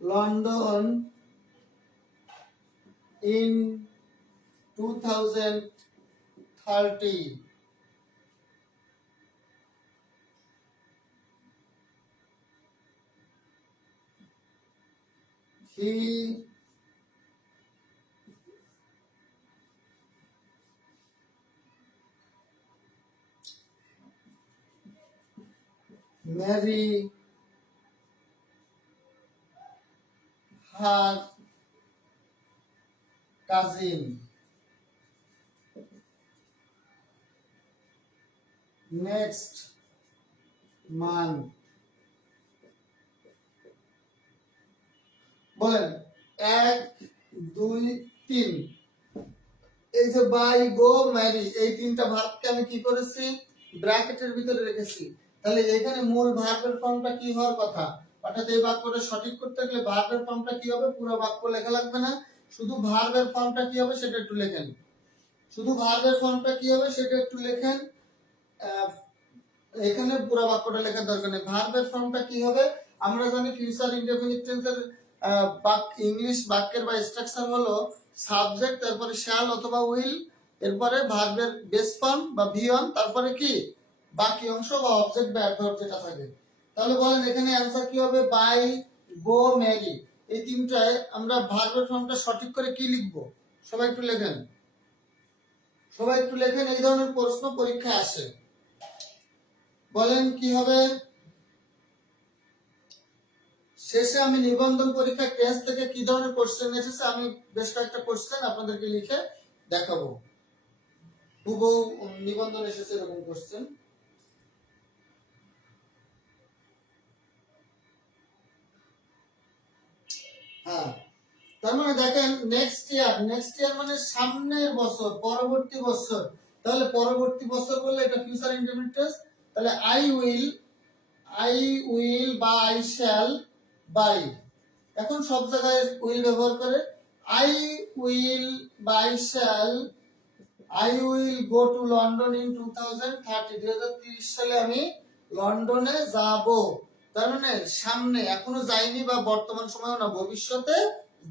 London in 2030. He marry her cousin next month. বলেন 1, 2, 3। এই যে বাই, গো, ম্যারি, এই তিনটা ভার্বকে আমি কি করেছি, ব্র্যাকেটের ভিতরে রেখেছি। তাহলে এখানে মূল ভার্বের ফর্মটা কি হওয়ার কথা, অর্থাৎ এই বাক্যটা সঠিক করতে গেলে ভার্বের ফর্মটা কি হবে, পুরো বাক্য লেখা লাগবে না, শুধু ভার্বের ফর্মটা কি হবে সেটা একটু লেখেন। শুধু ভার্বের ফর্মটা কি হবে সেটা একটু লেখেন। এখানে পুরো বাক্যটা লেখার দরকার নেই। ভার্বের ফর্মটা কি হবে, আমরা জানি ফিউচার ইনডেফিনিট টেন্সের ইংলিশ বাক্যের বা স্ট্রাকচার হলো সাবজেক্ট, তারপরে শ্যাল অথবা উইল, এরপরে ভার্বের বেস ফর্ম বা ভি1, তারপরে কি বাকি অংশ বা অবজেক্ট বা অ্যাডভার্ব যেটা থাকে। তাহলে বলেন এখানে অ্যানসার কি হবে, বাই, গো, ম্যারি, এই তিনটায় আমরা ভার্বের ফর্মটা সঠিক করে কি লিখব, সবাই একটু লেখেন, সবাই একটু লেখেন। এই ধরনের প্রশ্ন পরীক্ষা আসে, বলেন কি হবে। শেষে আমি নিবন্ধন পরীক্ষা টেন্স থেকে কি ধরনের কোশ্চেন এসেছে আমি বেশ কয়েকটা কোশ্চেন আপনাদেরকে লিখে দেখাবো। হুবহু নিবন্ধন এসেছে এরকম কোশ্চেন। হ্যাঁ, তার মানে দেখেন নেক্সট ইয়ার মানে সামনের বছর, পরবর্তী বছর। তাহলে পরবর্তী বছর বললে এটা ফিউচার ইনডেফিনিট টেন্স। তাহলে আই উইল বা আই শ্যাল বাই। এখন সব জায়গায় উইল ব্যবহার করে। আই উইল বা I will go to London in 2030 সালে আমি লন্ডনে যাব। তার মানে সামনে, এখনো যাইনি বা বর্তমান সময় না, ভবিষ্যতে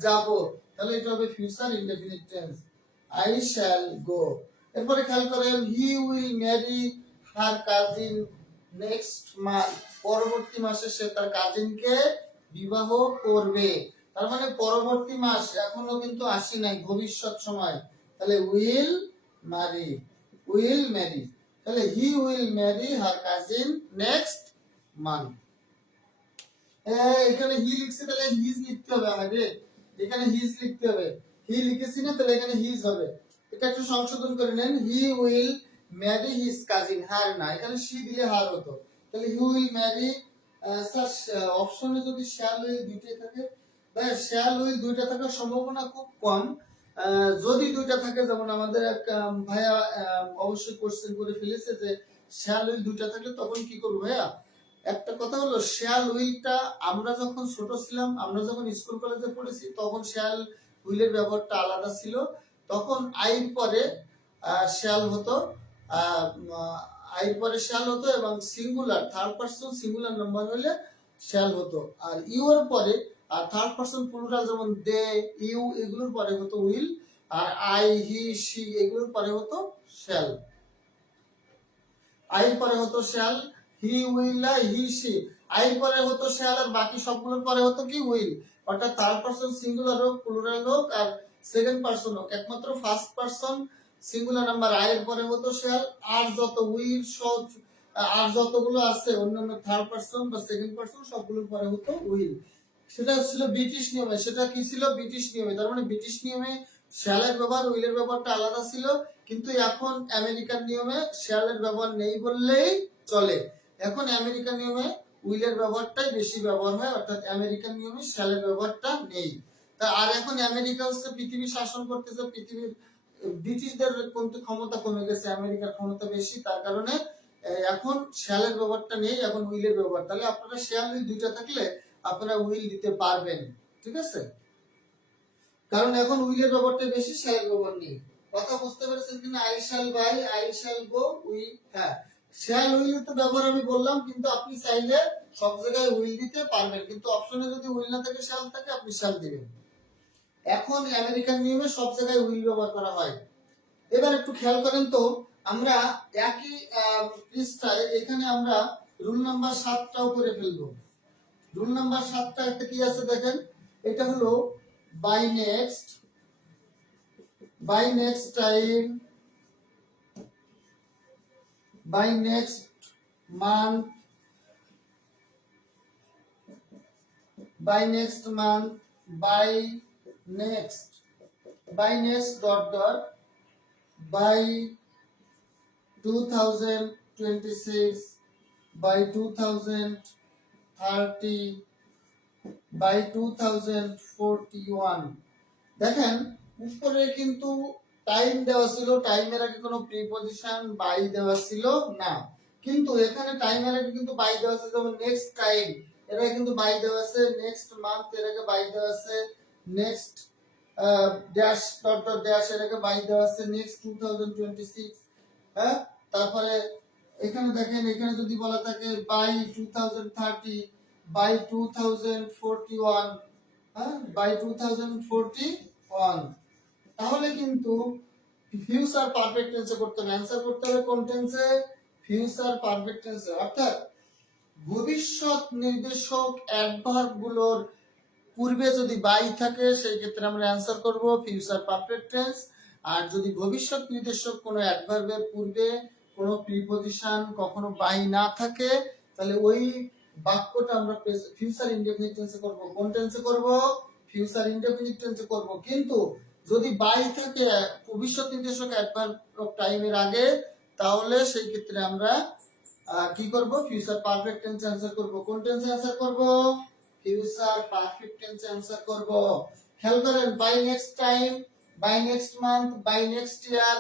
যাব। তাহলে এটা হবে future indefinite tense, I shall go. এরপরে খেয়াল করেন হি will marry her cousin next month. পরবর্তী মাসে সে তার কাজিনকে বিবাহ করবে। তার মানে পরবর্তী মাস এখনো কিন্তু আসি নাই, ভবিষ্যৎ সময়। তাহলে উইল ম্যারি। তাহলে হি will marry her cousin next month. এখানে হি লিখছি, তাহলে হিজ লিখতে হবে আমাকে। এখানে হিজ লিখতে হবে, হি লিখেছি না, তাহলে এখানে হিজ হবে। এটা একটু সংশোধন করে নেন। He will marry his cousin, her না, এখানে শি দিলে হার হতো। তাহলে হি উইল ম্যারি। স্যার অপশনে যদি শ্যাল উইল দুইটাই থাকে, ভাই শ্যাল উইল দুইটা থাকার সম্ভাবনা খুব কম। যদি দুইটা থাকে, যেমন আমাদের এক ভাইয়া অবশ্যই কোশ্চেন করে ফেলেছে যে শ্যাল উইল দুইটা থাকলে তখন কি করবো ভাইয়া। একটা কথা হলো শ্যাল উইলটা আমরা যখন ছোট ছিলাম, আমরা যখন স্কুল কলেজে পড়েছি, তখন শ্যাল উইলের ব্যবহারটা আলাদা ছিল। তখন আইর পরে শ্যাল হতো, আইর পরে শ্যাল হতো, এবং singular third person singular number হলে শ্যাল হতো। আর ইউ এর পরে আর থার্ড পারসন প্লুরাল যেমন দে, ইউ, এগুলোর পরে হতো উইল। আর আই, হি, শি এগুলোর পরে হতো শ্যাল। আই পরে হতো shall, he will, he she. I পরে হতো শ্যাল, আর বাকি সবগুলোর পরে হতো কি উইল। অর্থাৎ থার্ড পারসন সিঙ্গুলার হোক, প্লুরাল হোক, আর সেকেন্ড পারসন হোক, একমাত্র first person singular number I এর পরে হতো শ্যাল। আর যত উইল আর যতগুলো আছে অন্যান্য থার্ড পারসন বা সেকেন্ড পারসন, সবগুলোর পরে হতো উইল। সেটা ছিল ব্রিটিশ নিয়মে। সেটা কি ছিল? ব্রিটিশ নিয়মে। তার মানে ব্রিটিশ নিয়মে শ্যালের ব্যবহার, উইলের ব্যবহারটা আলাদা ছিল। কিন্তু এখন আমেরিকান নিয়মে শ্যালের ব্যবহার নেই বললেই চলে। এখন আমেরিকান নিয়মে উইলের ব্যবহারটাই বেশি ব্যবহার হয়, অর্থাৎ আমেরিকান নিয়মে শ্যালের ব্যবহারটা নেই। তা আর এখন আমেরিকা হচ্ছে পৃথিবী শাসন করতেছে, পৃথিবীর ব্রিটিশদের কিন্তু ক্ষমতা কমে গেছে, আমেরিকার ক্ষমতা বেশি। তার কারণে এখন শ্যালের ব্যবহারটা নেই, এখন উইলের ব্যবহার। তাহলে আপনারা শ্যাল উইল দুইটা থাকলে আপনারা উইল দিতে পারবেন, ঠিক আছে? কারণ এখন উইলের ব্যবহারটা বেশি, শ্যালের ব্যবহার নেই। কথা বুঝতে পেরেছেন কিনা? I shall buy, I shall go, হ্যাঁ শ্যাল উইল তো ব্যবহার আমি বললাম, কিন্তু আপনি চাইলে সব জায়গায় উইল দিতে পারবেন, কিন্তু অপশনে যদি উইল না থাকে, শ্যাল থাকে, আপনি শ্যাল দিবেন। এখন আমেরিকান নিয়মে সব জায়গায় উইল ব্যবহার করা হয়। এবার একটু খেয়াল করেন তো, আমরা একই পৃষ্ঠায় এখানে আমরা রুল নাম্বার 7টাও করে ফেলবো। রুল নাম্বার 7টা একটা কি আছে দেখেন, এটা হলো by next time, by next month, by next month, by next dot dot, by 2026, by 2030, by 2041। দেখেন উপরে কিন্তু টাইম দেওয়া ছিল, টাইমের আগে কোনো প্রিপজিশন বাই দেওয়া ছিল না, কিন্তু এখানে টাইমের আগে কিন্তু বাই দেওয়া আছে। যেমন নেক্সট টাইম এর আগে কিন্তু বাই দেওয়া আছে, নেক্সট মান্থ এর আগে বাই দেওয়া আছে, next dash dot dot dash এর আগে বাই দেওয়া আছে, নেক্সট 2026। হ্যাঁ, তারপরে এখানে দেখেন, এখানে যদি বলা থাকে বাই 2030, বাই 2041, হ্যাঁ বাই 2041, তাহলে কিন্তু ফিউচার পারফেক্ট টেন্সে করতে হবে। অ্যানসার করতে হবে কোন টেন্সে? ফিউচার পারফেক্ট টেন্সে। অর্থাৎ ভবিষ্যৎ নির্দেশক অ্যাডভার্ব গুলোর পূর্বে যদি বাই থাকে, সেই ক্ষেত্রে আমরা অ্যানসার করব ফিউচার পারফেক্ট টেন্স। আর যদি ভবিষ্যৎ নির্দেশক কোনো অ্যাডভার্বের পূর্বে কোনো প্রিপজিশন কখনো বাই না থাকে, তাহলে ওই বাক্যটা আমরা ফিউচার ইনডেফিনিট টেন্সে করব। কোন টেন্সে করব? ফিউচার ইনডেফিনিট টেন্সে করব। কিন্তু যদি বাই থাকে ভবিষ্যৎ নির্দেশক অ্যাডভার্ব অফ টাইমের আগে, তাহলে সেই ক্ষেত্রে আমরা কি করব? ফিউচার পারফেক্ট টেন্সে অ্যানসার করব। কোন টেন্সে অ্যানসার করব? ফিউচার পারফেক্ট টেন্সে অ্যানসার করব। খেয়াল করেন, by next time, by next month, by next year,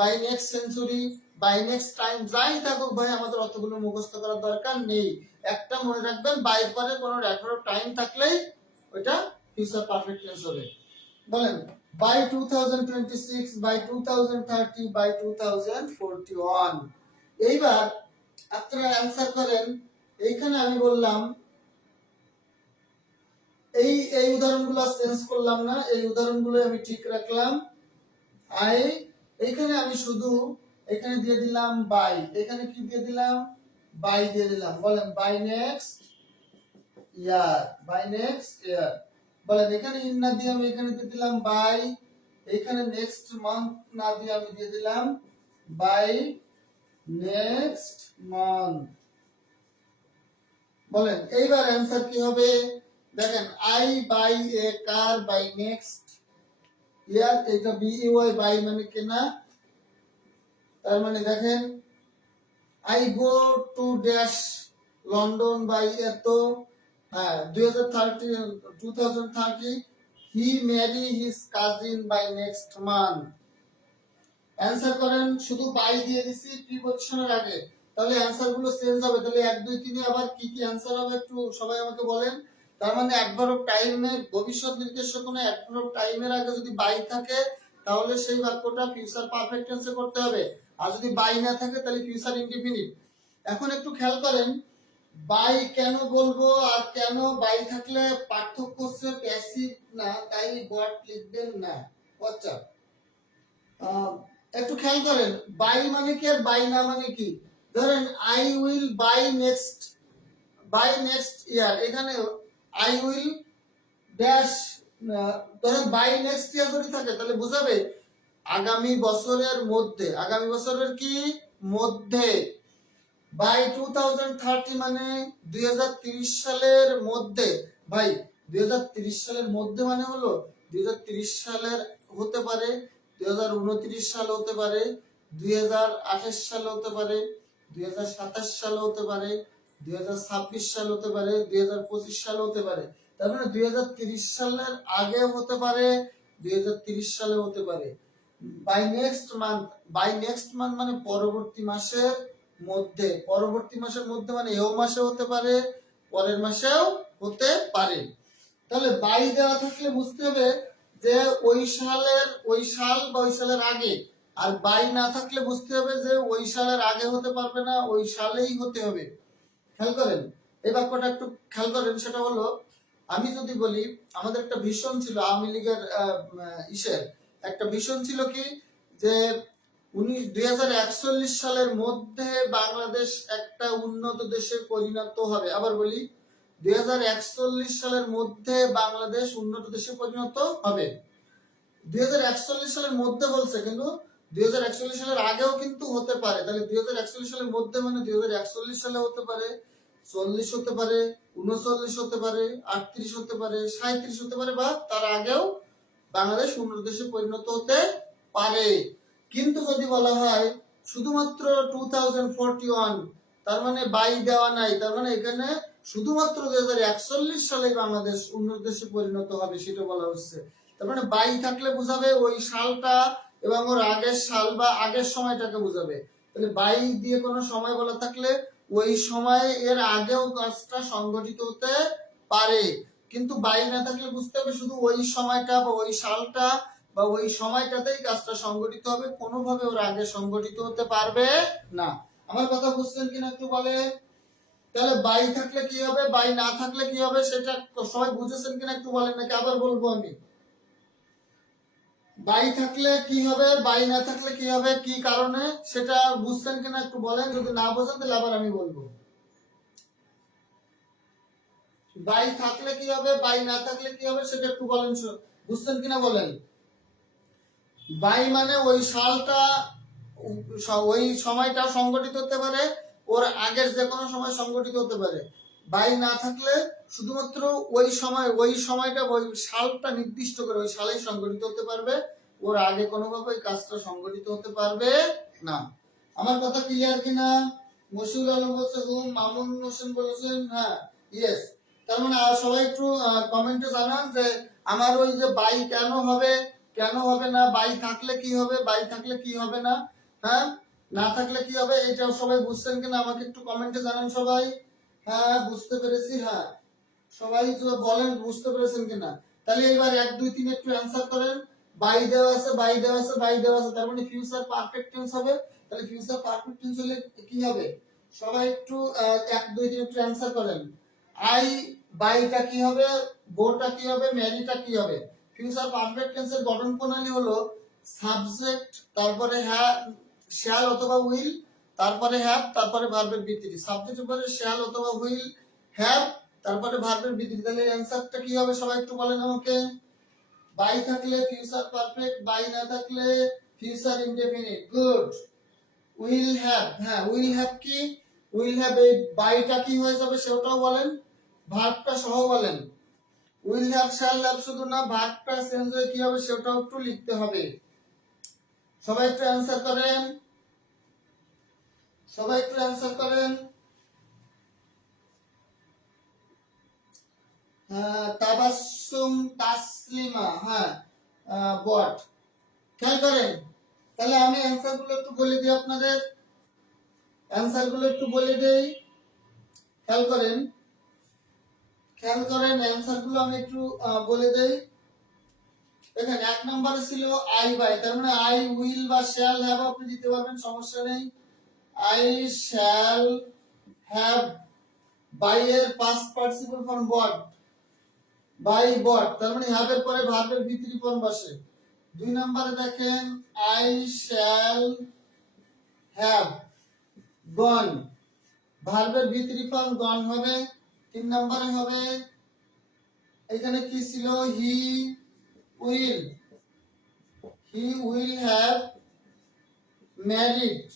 by next century, by next time, যাই থাকুক ভাই আমাদের অতগুলো মুখস্থ করার দরকার নেই। একটা মনে রাখবেন, বাই পরে কোনো রেফার টাইম থাকলেই ওটা ফিউচার পারফেক্ট টেন্স হবে। বলেন বাই 2026, বাই 2030, বাই 2041। এইবার আপনারা অ্যানসার করেন। এইখানে আমি বললাম এই উদাহরণগুলো চেঞ্জ করলাম না, এই উদাহরণগুলো আমি ঠিক রাখলাম। এইখানে আমি শুধু এখানে দিয়ে দিলাম বাই, এখানে কি দিয়ে দিলাম, বাই দিয়ে দিলাম। বলেন by next year, by next year. বলেন এখানে ইন না দিয়ে আমি এখানে দিয়ে দিলাম বাই, এখানে নেক্সট মান্থ না দিয়ে আমি দিয়ে দিলাম বাই নেক্সট মান্থ। বলেন এইবার অ্যানসার কি হবে? দেখেন I buy a car by next year, এটা বিইওয়াই বাই মানে কেনা। তার মানে দেখেন I go to dash London by এত, হ্যাঁ 2030 he marry his cousin by next month. Answer করেন, শুধু বাই দিয়ে দিছি প্রিপজিশনের আগে, তাহলে অ্যানসার গুলো চেঞ্জ হবে। তাহলে 1 2 3 আবার কি কি অ্যানসার হবে একটু সবাই আমাকে বলেন। তার মানে অ্যাডভার্ব টাইমে, ভবিষ্যৎ নির্দেশ্য কোনো অ্যাডভার্ব টাইমের আগে যদি বাই থাকে তাহলে সেই বাক্যটা ফিউচার পারফেক্ট টেন্সে করতে হবে। আর যদি বাই না থাকে তাহলে ফিউচার ইনডিফিনিট। এখন একটু খেয়াল করেন, বাই কেন বলবো আর কেন বাই থাকলে পার্থক্য হচ্ছে প্যাসিভ না, তাই গট লিখবেন না। আচ্ছা, একটু খেয়াল করেন, বাই মানে কি আর বাই না মানে কি। ধরেন আই উইল বাই নেক্সট ইয়ার, এখানে আই উইল ড্যাশ, ধরেন বাই নেক্সট ইয়ার যদি থাকে তাহলে বোঝাবে আগামী বছরের মধ্যে, আগামী বছরের কি মধ্যে। বাই 2030 মানে 2030 সালের মধ্যে। ভাই 2030 সালের মধ্যে মানে হলো 2030 সালের হতে পারে, 2029 সাল হতে পারে, 2028 সাল হতে পারে, 2027 সাল হতে পারে, 2026 সাল হতে পারে, 2025 সাল হতে পারে। তার মানে 2030 সালের আগে হতে পারে, 2030 সালে হতে পারে। বাই নেক্সট মান্থ মানে পরবর্তী মাসের মধ্যে, পরবর্তী মাসের মধ্যে মানে এও মাসে হতে পারে, পরের মাসেও হতে পারে। তাহলে বাই দেওয়া থাকলে বুঝতে হবে যে ওই সাল বা ওই সালের আগে। আর বাই না থাকলে বুঝতে হবে যে ওই সালের আগে হতে পারবে না, ওই সালেই হতে হবে। খেয়াল করেন এই বাক্যটা একটু খেয়াল করেন। সেটা হলো, আমি যদি বলি আমাদের একটা ভিশন ছিল, আওয়ামী লীগের একটা ভিশন ছিল কি, যে 2041 সালের মধ্যে বাংলাদেশ একটা উন্নত দেশে পরিণত হবে। আবার বলি 2041 সালের মধ্যে বাংলাদেশ উন্নত দেশে পরিণত হবে। 2041 সালের মধ্যে বলছে, কিন্তু 2041 সালের আগেও কিন্তু হতে পারে। তাহলে 2041 সালের মধ্যে মানে 2041 সালে হতে পারে, 40 হতে পারে, 39 হতে পারে, 38 হতে পারে, 37 হতে পারে, বা তার আগেও বাংলাদেশ উন্নত দেশে পরিণত হতে পারে। কিন্তু যদি বলা হয় শুধুমাত্র 2041, তার মানে বাই দেওয়া নাই, তার মানে এখানে শুধুমাত্র 2041 সালে বাংলাদেশ উন্নত দেশে পরিণত হবে সেটা বলা হচ্ছে। তার মানে বাই থাকলে বোঝাবে ওই সালটা এবং ওর আগের সাল বা আগের সময়টাকে বোঝাবে। তাহলে বাই দিয়ে কোনো সময় বলা থাকলে ওই সময় এর আগেও কাজটা সংগঠিত হতে পারে। কিন্তু বাই না থাকলে বুঝতে হবে শুধু ওই সময়টা বা ওই সালটা বা ওই সময়টাতেই কাজটা সংগঠিত হবে, কোনোভাবে ওর আগে সংগঠিত হতে পারবে না। আমার কথা বুঝছেন কিনা একটু বলে। তাহলে বাই থাকলে কি হবে, বাই না থাকলে কি হবে, সেটা সবাই বুঝেছেন কিনা একটু বলেন, নাকি আবার বলবো আমি। বাই থাকলে কি হবে, বাই না থাকলে কি হবে, কি কারণে, সেটা বুঝছেন কিনা একটু বলেন। যদি না বোঝেন তাহলে আবার আমি বলবো। বাই থাকলে কি হবে, বাই না থাকলে কি হবে, সেটা একটু বলেন, বুঝছেন কিনা বলেন। বাই মানে ওই সালটা, ওই সময়টা সংগঠিত হতে পারে, ওর আগের যে কোনো সময় সংগঠিত হতে পারে। বাই না থাকলে শুধুমাত্র ওই সময়টা, ওই সালটা নির্দিষ্ট করে ওই সালেই সংগঠিত হতে পারবে, ওর আগে কোনোভাবে কাজটা সংগঠিত হতে পারবে না। আমার কথা ক্লিয়ার কিনা? মশিউল আলম বলছে হুম, মামুন হোসেন বলেছেন হ্যাঁ, ইয়েস। তার মানে সবাই একটু কমেন্টে জানান যে আমার ওই যে বাই কেন হবে, কেন হবে না, বাই থাকলে কি হবে, বাই থাকলে কি হবে না, হ্যাঁ না থাকলে কি হবে, এটাও সবাই বুঝছেন কিনা আমাকে একটু কমেন্টে জানান সবাই। হ্যাঁ বুঝতে পেরেছি, হ্যাঁ সবাই বলেন বুঝতে পেরেছেন কিনা। তাহলে এবার 1 2 3 একটু অ্যানসার করেন। বাই দেওয়া আছে, বাই দেওয়া আছে, বাই দেওয়া আছে, তার মানে ফিউচার পারফেক্ট টেন্স হবে। তাহলে ফিউচার পারফেক্ট টেন্স হলে কি হবে, সবাই একটু 1 2 3 একটু অ্যানসার করেন। আই বাইটা কি হবে, গোটা কি হবে, ম্যারিটা কি হবে। ফিউচার পারফেক্ট টেন্সের গঠন প্রণালী হলো সাবজেক্ট, তারপরে শ্যাল অথবা উইল, তারপরে হ্যাভ, তারপরে ভার্বের ভিত্তি। সাবজেক্টের পরে শ্যাল অথবা উইল, হ্যাভ, তারপরে ভার্বের ভিত্তি। তাহলে অ্যানসারটা কি হবে সবাই একটু বলেন আমাকে। বাই থাকলে ফিউচার পারফেক্ট, বাই না থাকলে future indefinite. Good. Will have, হ্যাঁ উইল হ্যাভ কি, উইল হ্যাভ এই বাইটা কি হয়ে যাবে সেটাও বলেন, ভার্বটা সহ বলেন। উইল হ্যাভ শ্যাল হ্যাভ শুধু না, ভার্বটা চেঞ্জ হয়ে কি হবে সেটাও একটু লিখতে হবে। সবাই একটু অ্যানসার করেন, সবাই একটু অ্যানসার করেন। তাবাসসুম, তাসলিমা, হ্যাঁ বট। খেয়াল করেন, তাহলে আমি অ্যানসার গুলো একটু বলে দিই আপনাদের, অ্যানসার গুলো একটু বলে দেই। খেয়াল করেন, খেয়াল করেন অ্যানসার গুলো আমি একটু বলে দেই। দেখেন 1 নম্বরে ছিল আই বাই, তার মানে আই উইল বা শ্যাল হ্যাভ আপনি দিতে পারবেন, সমস্যা নেই। আই শ্যাল হ্যাভ, বাই এর past participle form bought, buy bought, তার মানে হ্যাভ এর পরে ভার্বের ভিতরি ফর্ম বসে। 2 নম্বরে দেখেন আই শ্যাল হ্যাভ গন, ভার্বের ভিতরি ফর্ম গন হবে। 3 নম্বরে হবে এখানে কি ছিল, হি will, he will have married,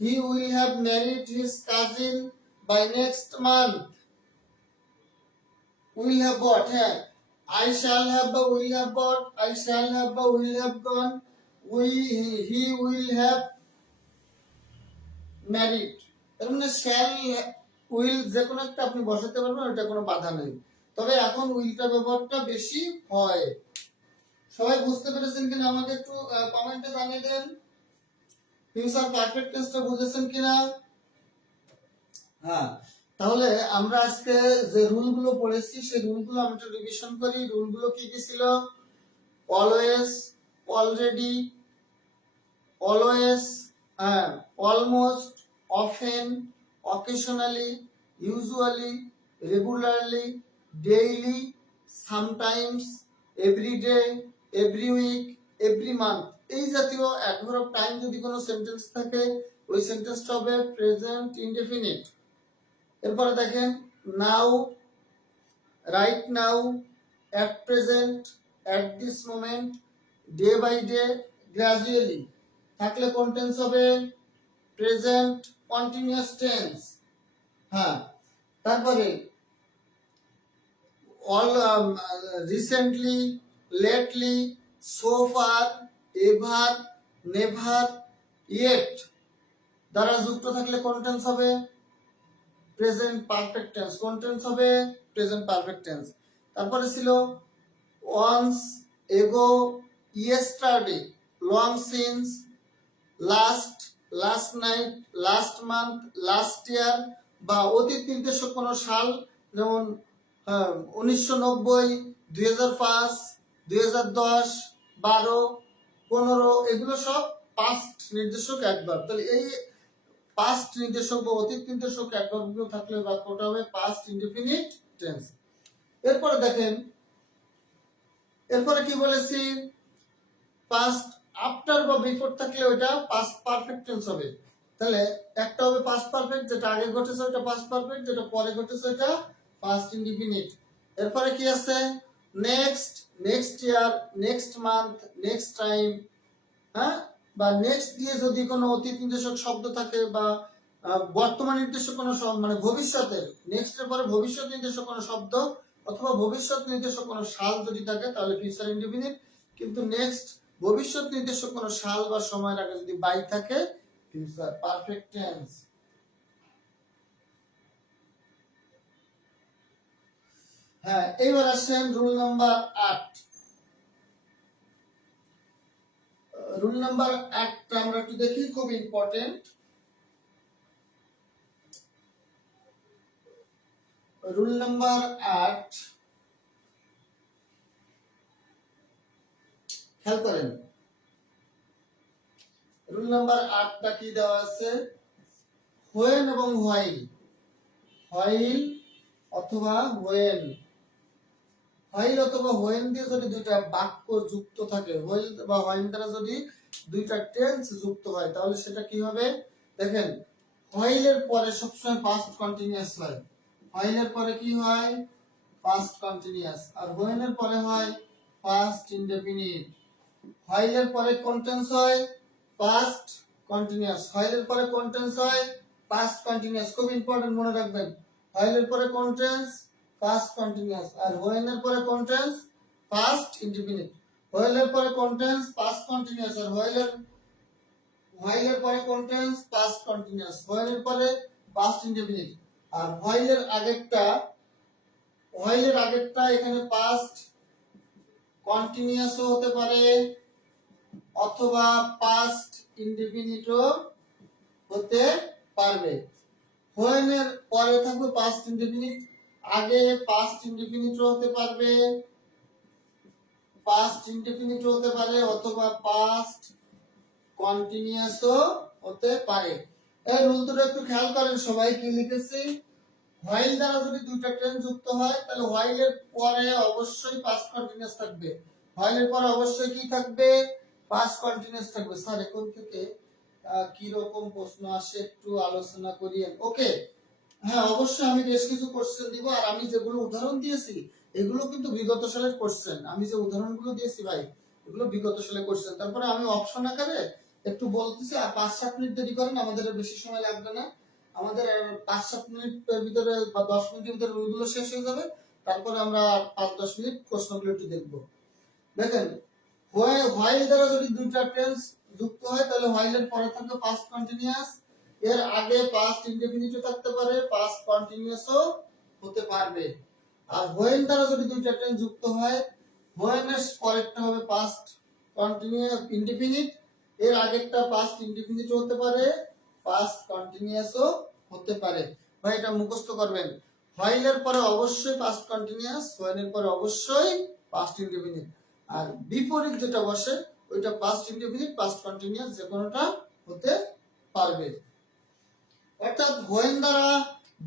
he will have married his cousin by next month. Will have bought, হ্যাঁ I shall have বা will have bought, I shall have বা will have gone, he will have married। তার মানে shall will যে কোনো একটা আপনি বসাতে পারবেন, ওটা কোনো বাধা নেই, তবে এখন উইলটা ব্যবহারটা বেশি হয়। সবাই বুঝতে পেরেছেন কিনা আমাকে একটু কমেন্টে জানিয়ে দেন। ফিউচার পারফেক্ট টেন্সটা বুঝেছেন কিনা। হ্যাঁ তাহলে আমরা আজকে যে রুলগুলো পড়েছি সেই রুলগুলো আমরা একটু রিভিশন করি। রুলগুলো কি কি ছিল, অলওয়েজ, অলরেডি, অলওয়েজ, হ্যাঁ almost, often, occasionally, usually, regularly, daily, sometimes, everyday, every week, every month. এই জাতীয় অ্যাডভার্ব অফ টাইম যদি কোনো সেন্টেন্স থাকে ওই সেন্টেন্সটা হবে প্রেজেন্ট ইনডেফিনিট। এরপরে দেখেন now, right now, at present, at this moment, day by day, gradually থাকলে কোন টেন্স হবে, প্রেজেন্ট কন্টিনিউয়াস টেন্স। হ্যাঁ তারপরে all, recently, lately, so far, ever, never, yet দ্বারা যুক্ত থাকলে কোন টেন্স হবে, প্রেজেন্ট পারফেক্ট টেন্স। কোন টেন্স হবে, প্রেজেন্ট পারফেক্ট টেন্স। তারপরে ছিল once, ago, yesterday, long since, last, last night, last month, last year বা অতীত নির্দেশক কোন সাল, যেমন 1990, 2005, 2010, 12, 15, এগুলো সব পাস্ট নির্দেশক অ্যাডভার্ব। তাহলে এই পাস্ট নির্দেশক বা অতীত নির্দেশক অ্যাডভার্বগুলো থাকলে বাক্যটা হবে পাস্ট ইনডেফিনিট টেন্স। এরপরে দেখেন, এরপরে কি বলেছি, পাস্ট আফটার বা বিফোর থাকলে ওইটা পাস্ট পারফেক্ট টেন্স হবে। তাহলে একটা হবে পাস্ট পারফেক্ট, যেটা আগে ঘটেছে ওটা পাস্ট পারফেক্ট, যেটা পরে ঘটেছে ওটা পাস্ট ইনডেফিনিট। এরপরে কি আছে, next, next year, next month, next time, হ্যাঁ বা নেক্সট দিয়ে যদি কোনো অতীত নির্দেশক শব্দ থাকে বা বর্তমান নির্দেশক কোনো মানে ভবিষ্যতের, নেক্সট এর পরে ভবিষ্যৎ নির্দেশক কোনো শব্দ অথবা ভবিষ্যৎ নির্দেশক কোনো সাল যদি থাকে তাহলে ফিউচার ইনডেফিনিট। কিন্তু নেক্সট ভবিষ্যৎ নির্দেশক কোনো সাল বা সময়ের আগে যদি বাই থাকে ফিউচার পারফেক্ট টেন্স। হ্যাঁ, এইবার আসেন রুল নাম্বার 8। রুল নাম্বার 8টা আমরা একটু দেখি, খুব ইম্পর্টেন্ট। রুল নাম্বার 8 খেয়াল করেন। রুল নাম্বার 8টা কি দেওয়া আছে? হোয়েন এবং হোয়াইল, হোয়াইল অথবা হোয়েন, হোয়াইল অথবা হোয়েন দিয়ে যদি দুইটা বাক্য যুক্ত থাকে, হোয়াইল বা হোয়েন দ্বারা যদি দুইটা টেন্স যুক্ত হয়, তাহলে সেটা কি হবে? দেখেন, হোয়াইলের পরে সবসময় পাস্ট কন্টিনিউয়াস হয়। হোয়াইলের পরে কি হয়? Past continuous. আর হোয়েনের পরে হয় পাস্ট ইনডেফিনিট। হোয়াইলের পরে কোন টেন্স হয়? Past continuous. হোয়াইলের পরে কোন টেন্স হয়? Past continuous. খুব ইম্পর্টেন্ট, মনে রাখবেন। হোয়াইলের পরে কোন টেন্স? Past continuous. আর হোয়েনের পরে কোন টেন্স? Past indefinite. হোয়াইলের পরে কোন টেন্স? Past continuous. আর হোয়াইলের পরে কোন টেন্স? Past continuous. হোয়েনের পরে পাস্ট ইনডেফিনিট। আর হোয়াইলের আগেরটা এখানে পাস্ট কন্টিনিউয়াসও হতে পারে, অথবা পাস্ট ইনডেফিনিটও হতে পারবে। হোয়েনের পরে থাকবে পাস্ট ইনডেফিনিট, আগে পাস্ট ইনডেফিনিটও হতে পারবে, পাস্ট ইনডেফিনিটও হতে পারে, অথবা পাস্ট কন্টিনিউয়াসও হতে পারে। এই রুল দুটো একটু খেয়াল করেন সবাই, কি লিখেছি? হোয়াইল দ্বারা যদি দুইটা টেন্স যুক্ত হয়, তাহলে হোয়াইলের পরে অবশ্যই পাস্ট কন্টিনিউয়াস থাকবে। হোয়াইলের পরে অবশ্যই কি থাকবে? পাস্ট কন্টিনিউয়াস থাকবে। স্যার এখন থেকে কি রকম প্রশ্ন আসে একটু আলোচনা করি। ওকে, হ্যাঁ অবশ্যই আমি বেশ কিছু কোশ্চেন দিব। আর আমি যেগুলো উদাহরণ দিয়েছি এগুলো কিন্তু বিগত সালের কোশ্চেন। আমি যে উদাহরণগুলো দিয়েছি ভাই, এগুলো বিগত সালের কোশ্চেন। তারপরে আমি অপশন আকারে একটু বলতেছি, আর 5-7 মিনিট দেরি করেন, আমাদের আর বেশি সময় লাগবে না। আমাদের 5-7 মিনিটের ভিতরে বা 10 মিনিটের ভিতরে রুলগুলো শেষ হয়ে যাবে। তারপরে আমরা 5-10 মিনিট প্রশ্নগুলো একটু দেখবো। দেখেন, হোয়াইল দ্বারা যদি দুইটা টেন্স যুক্ত হয়, তাহলে হোয়াইলের পরে থাকবে পাস্ট কন্টিনিউয়াস, এর আগে পাস্ট ইনডেফিনিট থাকতে পারে, পাস্ট কন্টিনিউয়াসও হতে পারবে। আর হোয়েন দ্বারা যদি দুইটা টেন্স যুক্ত হয়, হোয়েনের পরেরটা হবে পাস্ট কন্টিনিউয়াস ইনডেফিনিট, এর আগেরটা পাস্ট ইনডেফিনিটও হতে পারে, পাস্ট কন্টিনিউয়াসও হতে পারে। ভাই এটা মুখস্থ করবেন। হোয়াইলের পরে অবশ্যই পাস্ট কন্টিনিউয়াস, হোয়েনের পরে অবশ্যই পাস্ট ইনডেফিনিট। আর বিপরীত যেটা বসে ওইটা পাস্ট ইনডেফিনিট, পাস্ট কন্টিনিউয়াস যে কোনোটা হতে পারবে। অর্থাৎ হোয়েন দ্বারা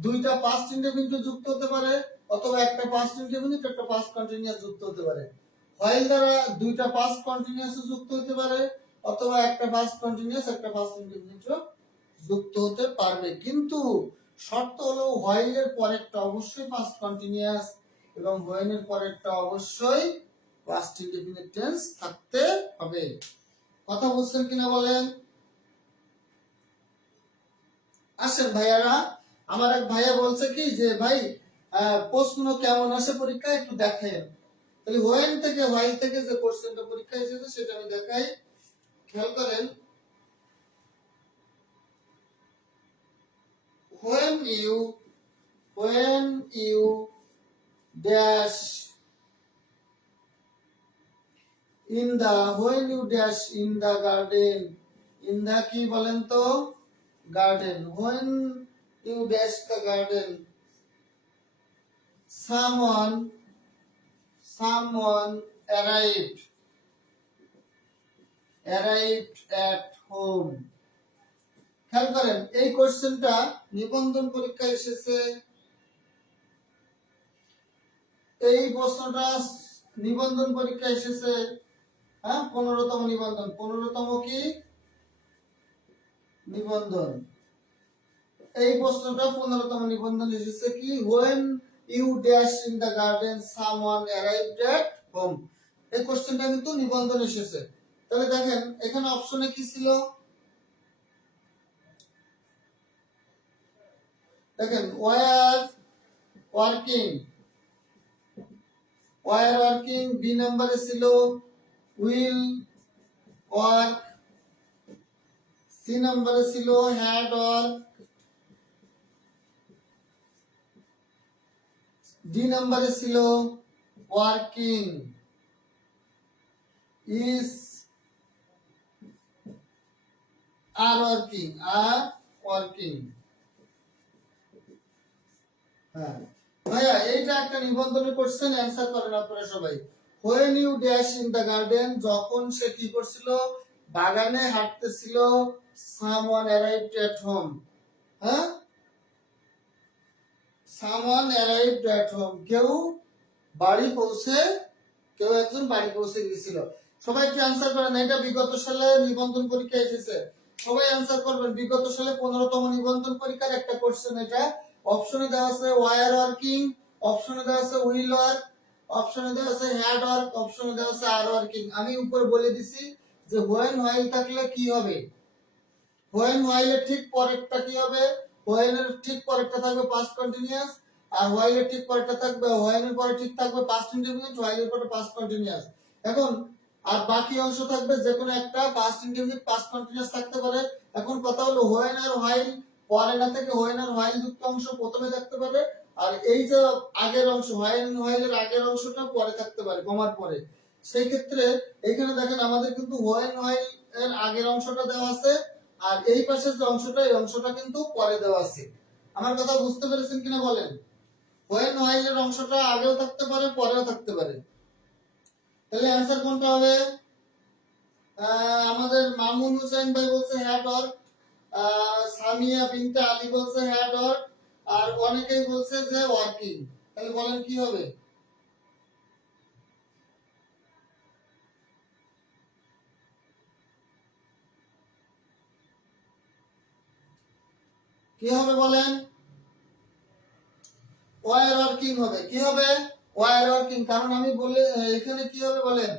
দুইটা পাস্ট ইনডেফিনিট যুক্ত হতে পারে, অথবা একটা পাস্ট ইনডেফিনিট একটা পাস্ট কন্টিনিউয়াস যুক্ত হতে পারে। হোয়াইল দ্বারা দুইটা পাস্ট কন্টিনিউয়াস যুক্ত হতে পারে, অথবা একটা পাস্ট কন্টিনিউয়াস একটা পাস্ট ইনডেফিনিট যুক্ত হতে পারবে। কিন্তু শর্ত হলো হোয়াইলের পরেরটা অবশ্যই পাস্ট কন্টিনিউয়াস এবং হোয়েনের পরেরটা অবশ্যই পাস্ট ইনডেফিনিট টেন্স থাকতে হবে। কথা বুঝছেন কিনা বলেন? আসেন ভাইয়ারা, আমার এক ভাইয়া বলছে কি যে ভাই প্রশ্ন কেমন আসে পরীক্ষায় একটু দেখেন। তাহলে হোয়েন থেকে হোয়াইল থেকে যে কোশ্চেনটা পরীক্ষায় এসেছে সেটা আমি দেখাই, খেয়াল করেন। when you dash in the when you dash in the garden, in the কি বলেন তো? Garden. when you dash the garden, someone arrived at home। খেয়াল করেন, এই কোশ্চেনটা নিবন্ধন পরীক্ষায় এসেছে। এই প্রশ্নটা নিবন্ধন পরীক্ষায় এসেছে। হ্যাঁ, 15তম নিবন্ধন। 15তম কি নিবন্ধন? এই প্রশ্নটা 15তম নিবন্ধন এসেছে কি? when you dash in the garden, someone arrived at home। এই কোশ্চেনটা কিন্তু নিবন্ধন এসেছে। তাহলে দেখেন এখানে অপশনে কি ছিল? দেখেন were working, বি নম্বরে ছিল will work, সি নম্বরে ছিল had work, ডি নাম্বারে ছিল ওয়ার্কিং, ইজ আর ওয়ার্কিং, হ্যাঁ ভাইয়া এইটা একটা নিবন্ধনের কোশ্চেন, অ্যান্সার করেন আপনারা সবাই। When you dash in the garden, যখন সে কি করছিল, বাগানে হাঁটতেছিল, সামওয়ান অ্যারাইভড এট হোম, হ্যাঁ সামওয়ান অ্যারাইভড এট হোম, কেউ একজন বাড়ি পৌঁছে গিয়েছিল। সবাই একটু অ্যান্সার করেন, এটা বিগত সালে নিবন্ধন পরীক্ষা এসেছে, সবাই অ্যান্সার করবেন। বিগত সালে 15তম নিবন্ধন পরীক্ষার একটা কোশ্চেন এটা। অপশনে দেওয়া আছে ওয়ার ওয়ার্কিং, অপশনে দেওয়া আছে হুইল ওয়ার্ক, অপশনে দেওয়া আছে হ্যাড ওয়ার্ক, অপশনে দেওয়া আছে আর ওয়ার্কিং। আমি উপরে বলে দিছি যে হোয়েন হোয়াইল থাকলে কি হবে, হোয়েন হোয়াইলের ঠিক পরেরটা কি হবে, হোয়েনের ঠিক পরেরটা থাকবে পাস্ট কন্টিনিউয়াস, আর হোয়াইলের ঠিক পরেরটা থাকবে, হোয়েনের পরে ঠিক থাকবে পাস্ট ইনডেফিনিট, হোয়াইলের পরে পাস্ট কন্টিনিউয়াস। এখন আর বাকি অংশ থাকবে যে কোনো একটা পাস্ট ইনডেফিনিট পাস্ট কন্টিনিউয়াস থাকতে পারে। এখন কথা হলো হোয়েন আর হোয়াইল পরে না থেকে হোয়েন আর হোয়াইল যুক্ত অংশ প্রথমে থাকতে পারে, আর এই যে আগের অংশ হোয়েন হোয়াইলের আগের অংশটা পরে থাকতে পারে কমার পরে। সেই ক্ষেত্রে এখানে দেখেন আমাদের কিন্তু হোয়েন হোয়াইল এর আগের অংশটা দেওয়া আছে, আর এই পাশের যে অংশটা, এই অংশটা কিন্তু পরে দেওয়া আছে। আমার কথা বুঝতে পেরেছেন কিনা বলেন? হোয়েন হোয়াইল এর অংশটা আগেও থাকতে পারে পরেও থাকতে পারে। তাহলে অ্যানসার কোনটা হবে? আমাদের মামুন হোসেন ভাই বলছে হ্যাড ওয়ার্ক, সামিয়া বিনতে আলী বলছে হ্যাড ওয়ার্ক, আর অনেকেই বলছে যে ওয়ার্কিং। তাহলে বলেন কি হবে? কি হবে বলেন? ওয়ার ওয়ার্কিং হবে। কি হবে? Were working. কারণ আমি বলে এখানে কি হবে বলেন?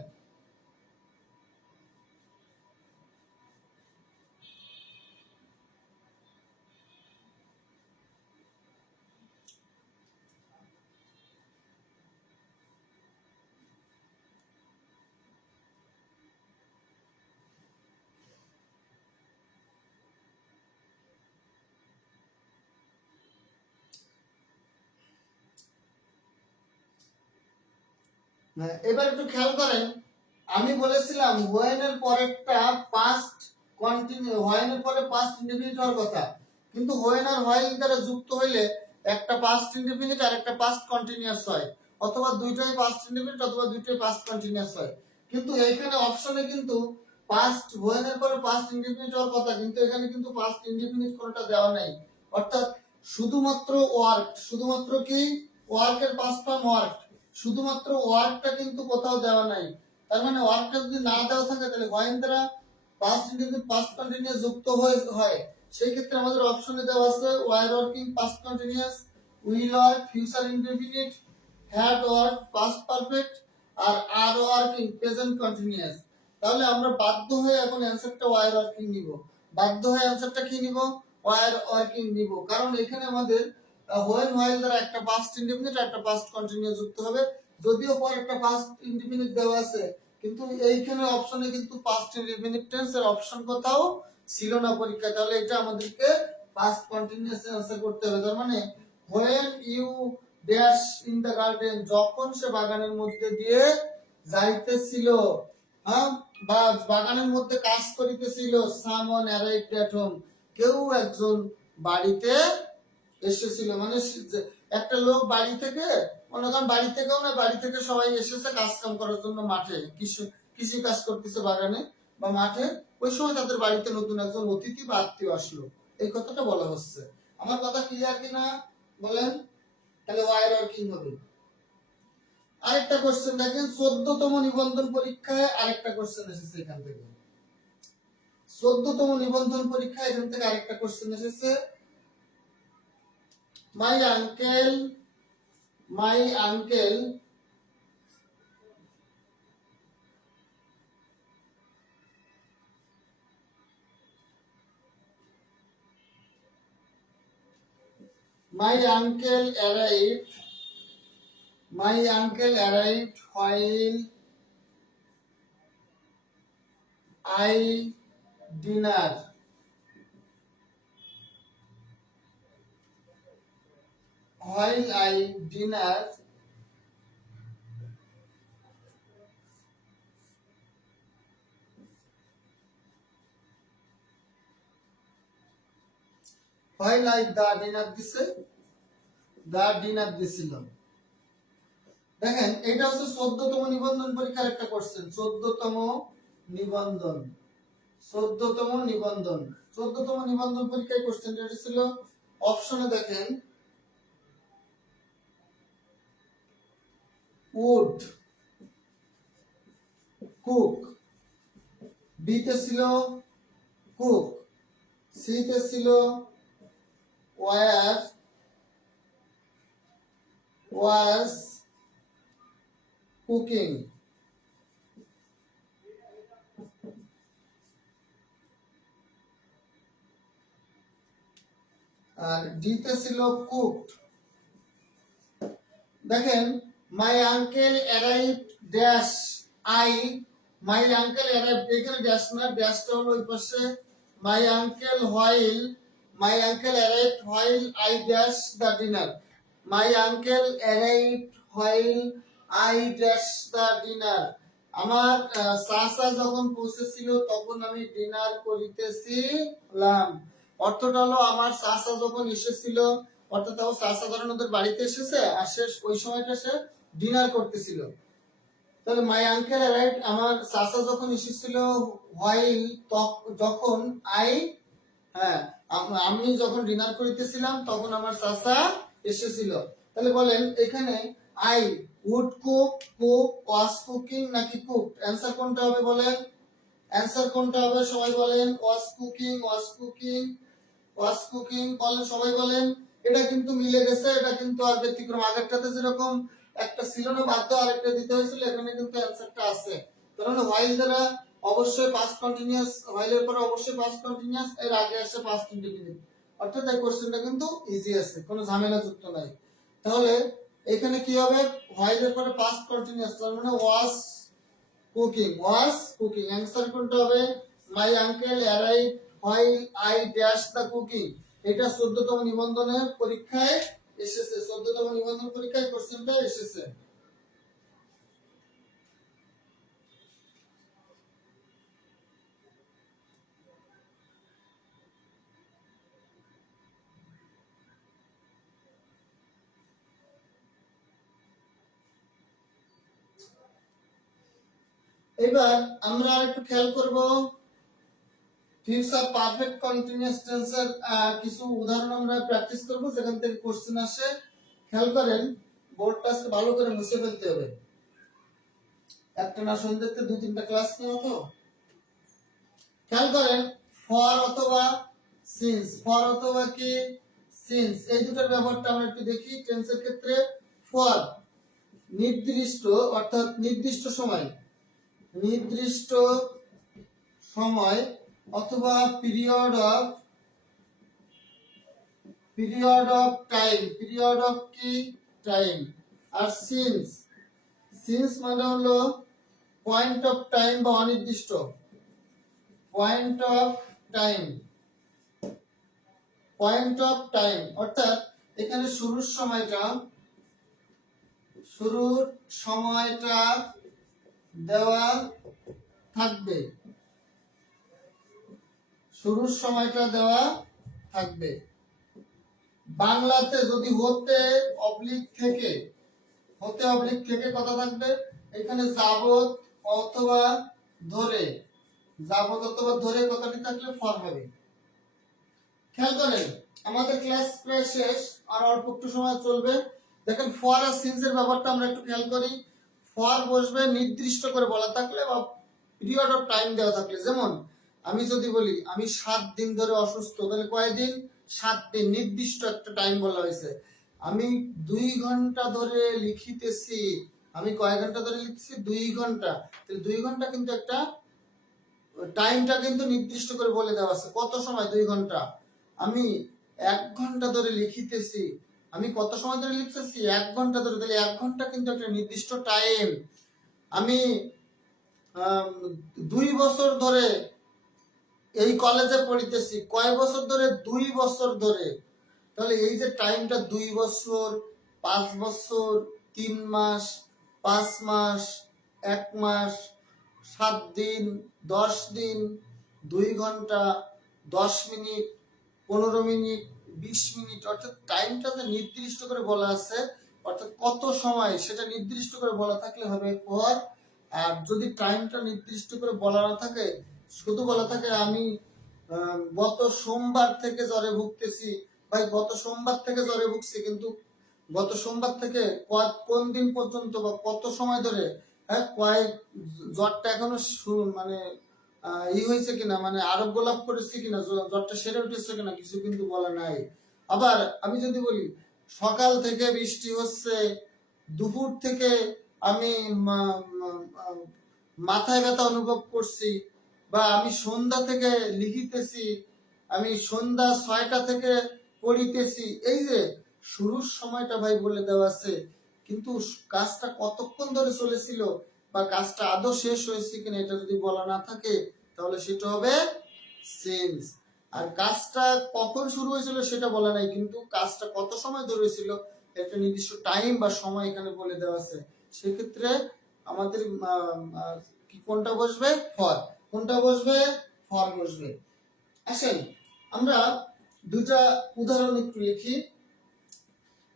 এবার একটু খেয়াল করেন, আমি বলেছিলাম হোয়েন এর পরেরটা পাস্ট কন্টিনিউ, হোয়েন এর পরে পাস্ট ইনডেফিনিট হওয়ার কথা, কিন্তু হোয়েন আর হোয়াইল দ্বারা যুক্ত হইলে একটা পাস্ট ইনডেফিনিট আর একটা পাস্ট কন্টিনিউয়াস হয়, অথবা দুইটাই পাস্ট ইনডেফিনিট অথবা দুইটাই পাস্ট কন্টিনিউয়াস হয়। কিন্তু এইখানে অপশনে কিন্তু পাস্ট হোয়েন এর পরে পাস্ট ইনডেফিনিট হওয়ার কথা, কিন্তু এখানে কিন্তু পাস্ট ইনডেফিনিট কোনটা দেওয়া নাই। অর্থাৎ শুধুমাত্র ওয়ার্ক, শুধুমাত্র কি ওয়ার্কের পাস্ট ফর্ম ওয়ার্ক, শুধুমাত্র ওয়ার্কটা কিন্তু কোথাও দেওয়া নাই। তার মানে ওয়ার্কটা যদি না দেওয়া থাকে তাহলে হোয়েন দ্বারা পাস্ট ইনডেফিনিট পাস্ট কন্টিনিউয়াস যুক্ত হয়, সেই ক্ষেত্রে আমাদের অপশনে দেওয়া আছে were working past continuous, will work future indefinite, had work past perfect, আর ওয়ার্কিং প্রেজেন্ট কন্টিনিউয়াস। তাহলে আমরা বাধ্য হয়ে এখন অ্যানসারটা ওয়ার ওয়ার্কিং নিব, বাধ্য হয়ে অ্যানসারটা কি নিব? ওয়ার ওয়ার্কিং নিব। কারণ এখানে আমাদের হোয়েন হোয়াইল দ্বারা একটা পাস্ট ইনডেফিনিট আর একটা পাস্ট কন্টিনিউয়াস যুক্ত হবে, যদিও পর একটা পাস্ট ইনডেফিনিট দেওয়া আছে, কিন্তু এইখানে অপশনে কিন্তু পাস্ট ইনডেফিনিট টেন্স এর অপশন কোথাও ছিল না পরীক্ষা। তাহলে এটা আমাদেরকে পাস্ট কন্টিনিউয়াস আনসার করতে হবে। তার মানে when you dash in the garden, যখন সে বাগানের মধ্যে দিয়ে যাইতেছিল, হ্যাঁ, বা বাগানের মধ্যে কাজ করিতেছিল, সামওয়ান অ্যারাইভড এট হোম, কেউ একজন বাড়িতে এসেছিল। মানে একটা লোক বাড়ি থেকে, মনে করেন বাড়ি থেকেও না, বাড়ি থেকে সবাই এসেছে কাজ কাম করার জন্য মাঠে, কৃষি কাজ করতেছে বাগানে বা মাঠে, ওই সময় তাদের বাড়িতে নতুন একজন অতিথি বা আত্মীয় আসলো, এই কথাটা বলা হচ্ছে। আমার কথা ক্লিয়ার কিনা বলেন? তাহলে ওয়ার ওয়ার্কিং হবে। আরেকটা কোশ্চেন দেখেন, 14তম নিবন্ধন পরীক্ষায় আরেকটা কোশ্চেন এসেছে এখান থেকে। 14তম নিবন্ধন পরীক্ষায় এখান থেকে আরেকটা কোশ্চেন এসেছে। My uncle my uncle my uncle arrived while I while I dinner while I the dinner দিছে the dinner দিছিল। দেখেন এটা হচ্ছে 14তম নিবন্ধন পরীক্ষার একটা কোশ্চেন। 14তম নিবন্ধন 14তম নিবন্ধন 14তম নিবন্ধন পরীক্ষায় কোশ্চেন এটা ছিল অপশনে দেখেন would cook, B তে ছিল cook, C তে ছিল where was cooking, R D তে ছিল cooked। দেখেন my uncle arrived dash I, my uncle arrived এখানে ড্যাশ না, ড্যাশটা হলো ওই পাশে my uncle arrived while I dash the dinner, my uncle arrived while I dash the dinner, আমার চাচা যখন পৌঁছেছিল তখন আমি ডিনার করিতেছিলাম। অর্থটা হলো আমার চাচা যখন এসেছিল, অর্থাৎ চাচা ধরেন ওদের বাড়িতে এসেছে আর সে ওই সময়টা সে ডিনার করতেছিল। তাহলে মাই আঙ্কেল অ্যারাইভড আমার চাচা যখন এসেছিল while যখন আই আমি যখন ডিনার করিতেছিলাম তখন আমার চাচা এসেছিল। তাহলে বলেন এখানে I would cook, cook, was cooking নাকি কুকড, অ্যানসার কোনটা হবে বলেন? অ্যানসার কোনটা হবে সবাই বলেন? Was cooking, was cooking, was cooking বলেন সবাই বলেন। এটা কিন্তু মিলে গেছে, এটা কিন্তু আর ব্যতিক্রম। আগেরটাতে যেরকম একটা ছিল না বাধ্য আরেকটা দিতে হয়েছিল, এখানে কিন্তু অ্যানসারটা আছে। তার মানে হোয়াইল দ্বারা অবশ্যই পাস্ট কন্টিনিউয়াস, হোয়াইল এর পরে অবশ্যই পাস্ট কন্টিনিউয়াস, এর আগে আসে পাস্ট ইনডিফিনিট। অর্থাৎ এই কোশ্চেনটা কিন্তু ইজি আছে, কোনো ঝামেলা যুক্ত নাই। তাহলে এখানে কি হবে? হোয়াইল এর পরে পাস্ট কন্টিনিউয়াস, তার মানে ওয়াজ কুকিং, ওয়াজ কুকিং। অ্যানসার কোনটা হবে? My uncle arrived while I dash the cooking। এটা 14তম নিবন্ধনের পরীক্ষায় এসেছে, 14তম নিবন্ধন পরীক্ষায় কোশ্চেনটা এসেছে। এবার আমরা একটু খেয়াল করব ফিউচার পারফেক্ট কন্টিনিউয়াস টেন্সের কিছু উদাহরণ আমরা প্র্যাকটিস করব, যেখান থেকে কোশ্চেন আসে। খেয়াল করেন, বোর্ডটা ভালো করে মুছে ফেলতে হবে, একটা না সন্ধ্যেতে 2-3টা ক্লাস নেওয়া তো। খেয়াল করেন ফর অথবা সিন্স, ফর অথবা কি সিন্স, এই দুটোর ব্যবহারটা আমরা একটু দেখি টেন্সের ক্ষেত্রে। ফর নির্দিষ্ট, অর্থাৎ নির্দিষ্ট সময়, নির্দিষ্ট সময় অথবা period of time, period of কি টাইম। আর সিন্স, সিন্স মানে হলো পয়েন্ট অফ টাইম বা অনির্দিষ্ট, point of time, point of time. অর্থাৎ এখানে শুরুর সময়টা দেওয়া থাকবে, শুরুর সময়টা দেওয়া থাকবে। বাংলাতে যদি হতে অবলিক থেকে কথা থাকবে, এখানে যাবত অথবা ধরে, যাবত অথবা ধরে কথাটি থাকলে ফর হবে। খেয়াল করেন আমাদের ক্লাস প্রায় শেষ, আর অল্প একটু সময় চলবে। দেখেন ফর আর সিন্স এর ব্যাপারটা আমরা একটু খেয়াল করি। ফর বসবে নির্দিষ্ট করে বলা থাকলে বা পিরিয়ড অফ টাইম দেওয়া থাকলে। যেমন আমি যদি বলি আমি 7 দিন ধরে অসুস্থ, তাহলে কয়দিন? 7 দিন, নির্দিষ্ট একটা টাইম বলা হয়েছে। আমি 2 ঘন্টা ধরে লিখিতেছি, আমি কয় ঘন্টা ধরে লিখছি? 2 ঘন্টা। তাহলে 2 ঘন্টা কিন্তু একটা টাইমটা কিন্তু নির্দিষ্ট করে বলে দেওয়া আছে, কত সময়? 2 ঘন্টা। আমি 1 ঘন্টা ধরে লিখিতেছি, আমি কত সময় ধরে লিখতেছি? 1 ঘন্টা ধরে। তাহলে 1 ঘন্টা কিন্তু একটা নির্দিষ্ট টাইম। আমি 2 বছর ধরে এই কলেজে পড়িতেছি, কয় বছর ধরে? 2 বছর ধরে। তাহলে এই যে টাইমটা 2 বছর, 5 বছর, 3 মাস, 5 মাস, 1 মাস, 7 দিন, 10 দিন, 2 ঘন্টা, 10 মিনিট, 15 মিনিট, 20 মিনিট, অর্থাৎ টাইমটা যে নির্দিষ্ট করে বলা আছে, অর্থাৎ কত সময় সেটা নির্দিষ্ট করে বলা থাকলে হবে ফর। আর যদি টাইমটা নির্দিষ্ট করে বলা না থাকে, শুধু বলা থাকে আমি গত সোমবার থেকে জ্বরে ভুগতেছি, ভাই গত সোমবার থেকে জ্বরে ভুগছি, কিন্তু গত সোমবার থেকে কোন দিন পর্যন্ত বা কত সময় ধরে, হ্যাঁ কয়েক জ্বরটা এখনো মানে হয়েছে কিনা, মানে আরোগ্য লাভ করেছে কিনা, জ্বরটা সেরে উঠেছে কিনা, কিছু কিন্তু বলা নাই। আবার আমি যদি বলি সকাল থেকে বৃষ্টি হচ্ছে, দুপুর থেকে আমি মাথায় ব্যথা অনুভব করছি, বা আমি সন্ধ্যা থেকে লিখিতেছি, আমি সন্ধ্যা 6টা থেকে পড়িতেছি, এই যে শুরুর সময়টা ভাই বলে দেওয়া আছে, কিন্তু কাজটা কতক্ষণ ধরে চলেছিল বা কাজটা আদৌ শেষ হয়েছে কিনা এটা যদি বলা না থাকে, তাহলে সেটা হবে সিন্স। আর কাজটা কখন শুরু হয়েছিল সেটা বলা নাই, কিন্তু কাজটা কত সময় ধরে হয়েছিল একটা নির্দিষ্ট টাইম বা সময় এখানে বলে দেওয়া আছে, সেক্ষেত্রে আমাদের কি কোনটা বসবে? ফর। কোনটা বসবে? ফর বসবে। আসেন আমরা দুটা উদাহরণ একটু লিখি।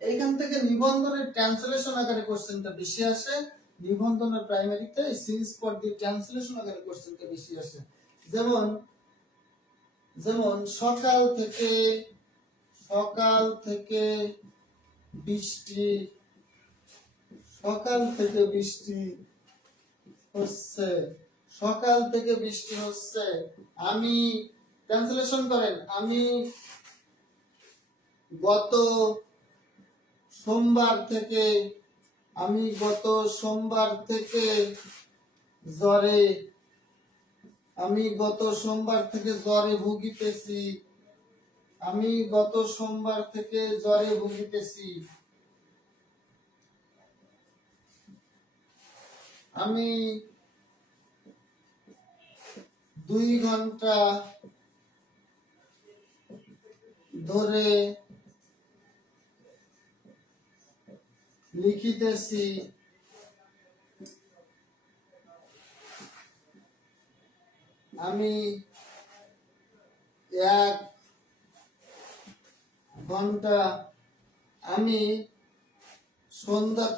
এইখান থেকে নিবন্ধনের ট্রান্সলেশন আকারে কোশ্চেনটা বেশি আসে, নিবন্ধনের প্রাইমারিতে সিন্স পর দিয়ে ট্রান্সলেশন আকারে কোশ্চেনটা বেশি আসে। যেমন যেমন সকাল থেকে বৃষ্টি, সকাল থেকে বৃষ্টি হচ্ছে, সকাল থেকে বৃষ্টি হচ্ছে, আমি ট্রান্সলেশন করেন, আমি গত সোমবার থেকে, আমি গত সোমবার থেকে জ্বরে, আমি গত সোমবার থেকে জ্বরে ভুগিতেছি, আমি গত সোমবার থেকে জ্বরে ভুগিতেছি, আমি 2 ঘন্টা ধরে লিখিতেছি, আমি 1 ঘন্টা, আমি সন্ধ্যা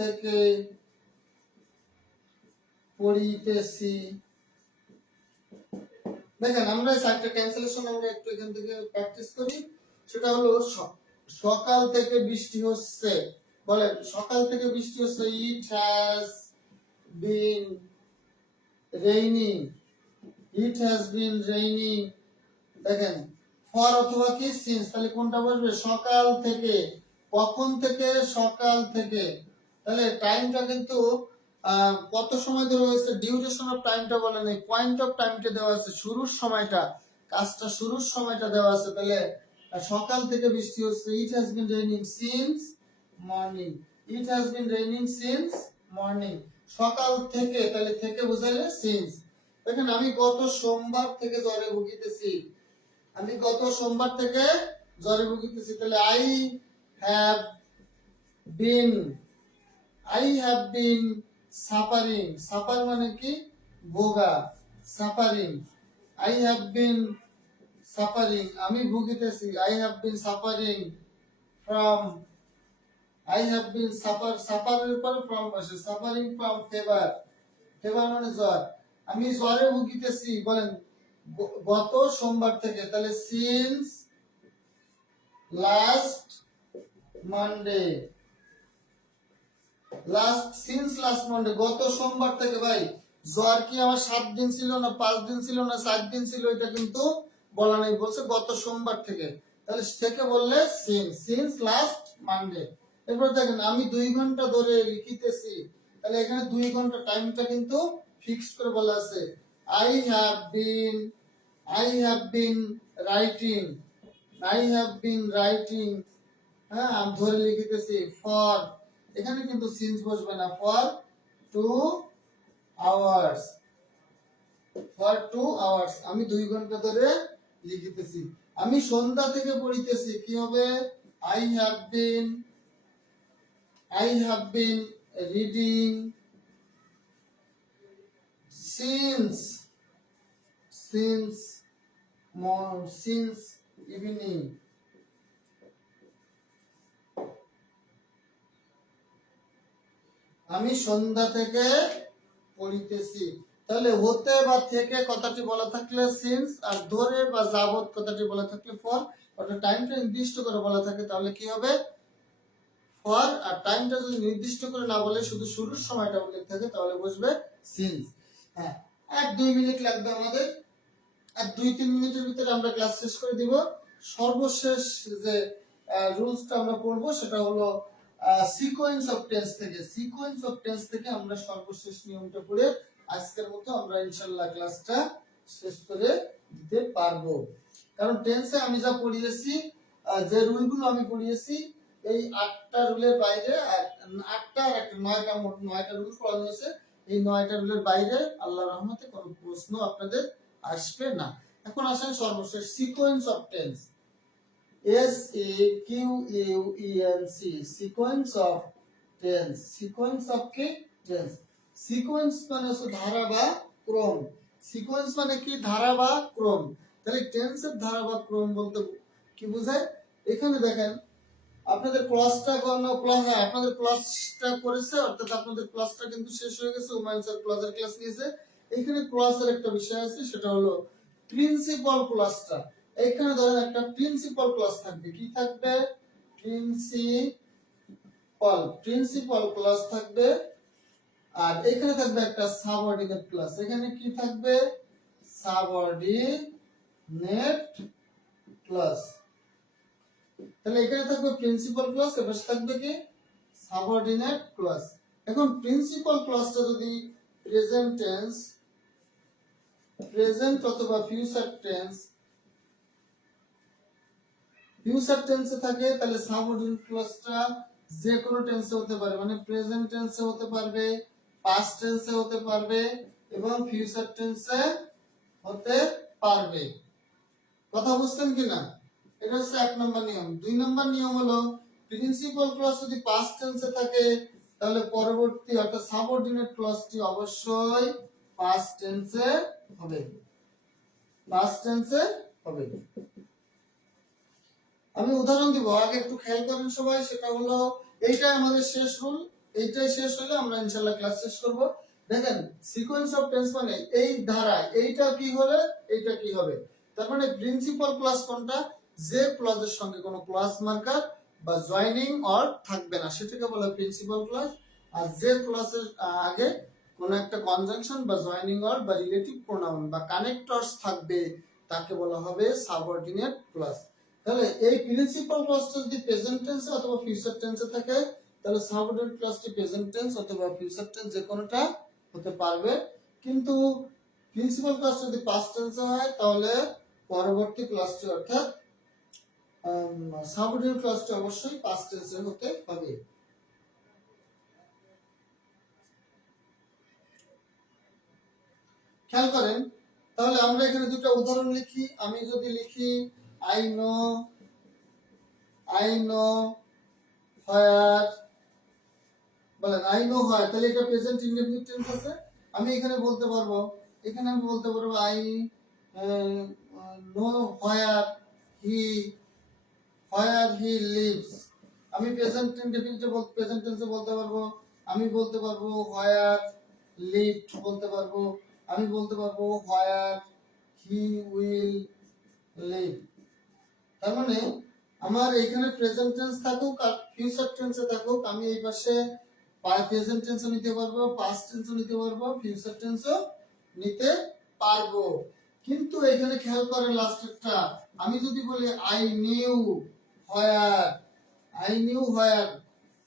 থেকে পড়িতেছি। দেখেন আমরা চারটা ক্যান্সেলেশন আমরা একটু এখান থেকে প্র্যাকটিস করি। সেটা হলো সকাল থেকে বৃষ্টি হচ্ছে, বলেন সকাল থেকে বৃষ্টি হচ্ছে, it has been raining, it has been raining. দেখেন ফর অথবা কি সিন্স, তাহলে কোনটা বসবে? সকাল থেকে। কখন থেকে? সকাল থেকে। তাহলে টাইমটা কিন্তু কত সময় ধরে হয়েছে, ডিউরেশন অফ টাইমটা বলে নেই, পয়েন্ট অফ টাইমটা দেওয়া আছে, শুরুর সময়টা, কাজটা শুরুর সময়টা দেওয়া আছে। তাহলে সকাল থেকে বৃষ্টি হচ্ছে, it has been raining since morning, it has been raining since morning. সকাল থেকে, তাহলে থেকে বোঝাইলে সিন্স। দেখেন আমি গত সোমবার থেকে জ্বরে ভুগিতেছি, আমি গত সোমবার থেকে জ্বরে ভুগিতেছি, তাহলে have I have been suffering, suffer মানে কি? ভোগা, suffering, I have been suffering, আমি ভুগিতেছি, I have been suffering from, I have been সাফারের পর ফ্রম বসে, সাফারিং ফ্রম ফেভার, ফেভার মানে জ্বর, আমি জ্বরে ভুগিতেছি, বলেন গত সোমবার থেকে, তাহলে since last Monday, last Monday, গত সোমবার থেকে। ভাই জ্বর কি আমার 7 দিন ছিল না, 5 দিন ছিল না, 4 দিন ছিল, এটা কিন্তু বলা নাই, বলছে গত সোমবার থেকে, তাহলে থেকে বললে সিন্স লাস্ট মানডে। এরপর দেখেন আমি 2 ঘন্টা ধরে লিখিতেছি, তাহলে এখানে 2 ঘন্টা টাইমটা কিন্তু ফিক্স করে বলা আছে। আই হ্যাভ বিন রাইটিং, হ্যাঁ আমি ধরে লিখিতেছি, ফর, এখানে কিন্তু সিন্স বসবে না, ফর 2 hours, ফর 2 আওয়ার্স, আমি 2 ঘন্টা ধরে লিখিতেছি। আমি সন্ধ্যা থেকে পড়িতেছি, কি হবে? I have been reading since evening. আমি সন্ধ্যা থেকে পড়িতেছি। তাহলে হতে বা থেকে কথাটি বলা থাকলে সিন্স, আর ধরে বা যাবত কথাটি বলা থাকলে ফর, অর্থাৎ টাইমটা নির্দিষ্ট করে বলা থাকে তাহলে কি হবে? ফর। আর টাইমটা যদি নির্দিষ্ট করে না বলে শুধু শুরুর সময়টা উল্লেখ থাকে তাহলে বসবে সিন্স। হ্যাঁ, আর 2 মিনিট লাগবে আমাদের, আর 2-3 মিনিটের ভিতরে আমরা ক্লাস শেষ করে দিব। সর্বশেষ যে রুলসটা আমরা পড়বো সেটা হলো সিকোয়েন্স অফ টেন্স থেকে আমরা সর্বশেষ নিয়মটা পড়ে আজকের মতো আমরা ইনশাআল্লাহ ক্লাসটা শেষ করে দিতে পারবো। কারণ টেন্সে আমি যা পড়িয়েছি, যে রুলগুলো আমি পড়িয়েছি, এই 8টা রুলের বাইরে, 8টা আর একটা 9টা, মোট 9টা রুল পড়ানো হয়েছে। এই 9টা রুলের বাইরে আল্লাহর রহমতে কোনো প্রশ্ন আপনাদের আসবে না। এখন আসেন সর্বশেষ sequence of tense, SEQUENC, sequence of tense. Sequence of কি? টেন্স। সিকোয়েন্স মানে হচ্ছে ধারা বা ক্রম। সিকোয়েন্স মানে কি? ধারা বা ক্রম। তাহলে টেন্সের ধারা বা ক্রম বলতে কি বোঝায়? এখানে দেখেন আপনাদের ক্লাসটা আপনাদের ক্লাসটা করেছে, অর্থাৎ আপনাদের ক্লাসটা কিন্তু শেষ হয়ে গেছে। হুমায়ুন স্যার ক্লাসের ক্লাস নিয়েছে। এখানে ক্লাসের একটা বিষয় আছে, সেটা হলো প্রিন্সিপাল ক্লাসটা। এখানে ধরেন একটা প্রিন্সিপাল ক্লাস থাকবে। কি থাকবে? প্রিন্সিপাল ক্লাস থাকবে। আর এখানে থাকবে একটা সাবঅর্ডিনেট ক্লাস। এখানে কি থাকবে? Subordinate class. তাহলে এখানে থাকবে প্রিন্সিপাল ক্লাস, এর পাশে থাকবে কি? Subordinate class. এখন প্রিন্সিপাল ক্লাসটা যদি প্রেজেন্ট অথবা ফিউচার টেন্সে থাকে, তাহলে সাবঅর্ডিনেট ক্লাসটা যে কোনো টেন্সে হতে পারে, মানে প্রেজেন্ট টেন্সে হতে পারবে, পাস্ট টেন্সে হতে পারবে এবং ফিউচার টেন্সে হতে পারবে। কথা বুঝছেন কিনা? এটা হচ্ছে 1 নম্বর নিয়ম। 2 নম্বর নিয়ম হলো প্রিন্সিপাল ক্লজ যদি পাস্ট টেন্সে থাকে তাহলে পরবর্তী অর্থাৎ সাবঅর্ডিনেট ক্লজটি অবশ্যই পাস্ট টেন্সে হবে। আমি উদাহরণ দিব, আগে একটু খেয়াল করেন সবাই। সেটা হলো এইটাই আমাদের শেষ রুল। এইটাই শেষ হলে আমরা ইনশাআল্লাহ ক্লাস শেষ করব। দেখেন সিকোয়েন্স অফ টেন্স মানে এই ধারায় এইটা কি হলে এইটা কি হবে। তার মানে প্রিন্সিপাল ক্লজ কোনটা? যে ক্লজের সঙ্গে কোনো ক্লজ মার্কার বা জয়েনিং অর থাকবে না সেটাকে বলা হয় প্রিন্সিপাল ক্লজ। আর যে ক্লজের আগে কোনো একটা কনজাংশন বা জয়েনিং অর বা রিলেটিভ প্রোনাউন বা কানেক্টরস থাকবে তাকে বলা হবে সাবঅর্ডিনেট ক্লজ। তাহলে এই প্রিন্সিপাল ক্লজটা যদি প্রেজেন্ট টেন্সে অথবা ফিউচার টেন্সে থাকে তাহলে সাবঅর্ডিনেট ক্লজটি প্রেজেন্ট টেন্স অথবা ফিউচার টেন্স যে কোনোটা হতে পারবে। কিন্তু প্রিন্সিপাল ক্লজ যদি পাস্ট টেন্সে হয় তাহলে পরবর্তী ক্লজটি অর্থাৎ সাবঅর্ডিনেট ক্লজটি অবশ্যই পাস্ট টেন্সে হতে হবে। খেয়াল করেন, তাহলে আমরা এখানে দুটো উদাহরণ লিখি। আমি যদি লিখি I know where, বলেন I know where, তাহলে এটা প্রেজেন্ট ইনডেফিনিট টেন্স আছে। আমি এখানে বলতে পারবো I know where he lives। আমি প্রেজেন্ট টেন্সে বলতে পারবো, আমি বলতে পারবো where lived, বলতে পারবো, আমি বলতে পারবো where he will live। তার মানে আমার এখানে প্রেজেন্ট টেন্স থাকুক আর ফিউচার টেন্সে থাকুক, আমি এই পাশে প্রেজেন্ট টেন্সও নিতে পারবো, পাস্ট টেন্সও নিতে পারবো, ফিউচার টেন্সও নিতে পারবো। কিন্তু এখানে খেয়াল করেন লাস্টেরটা, আমি যদি বলি I knew where,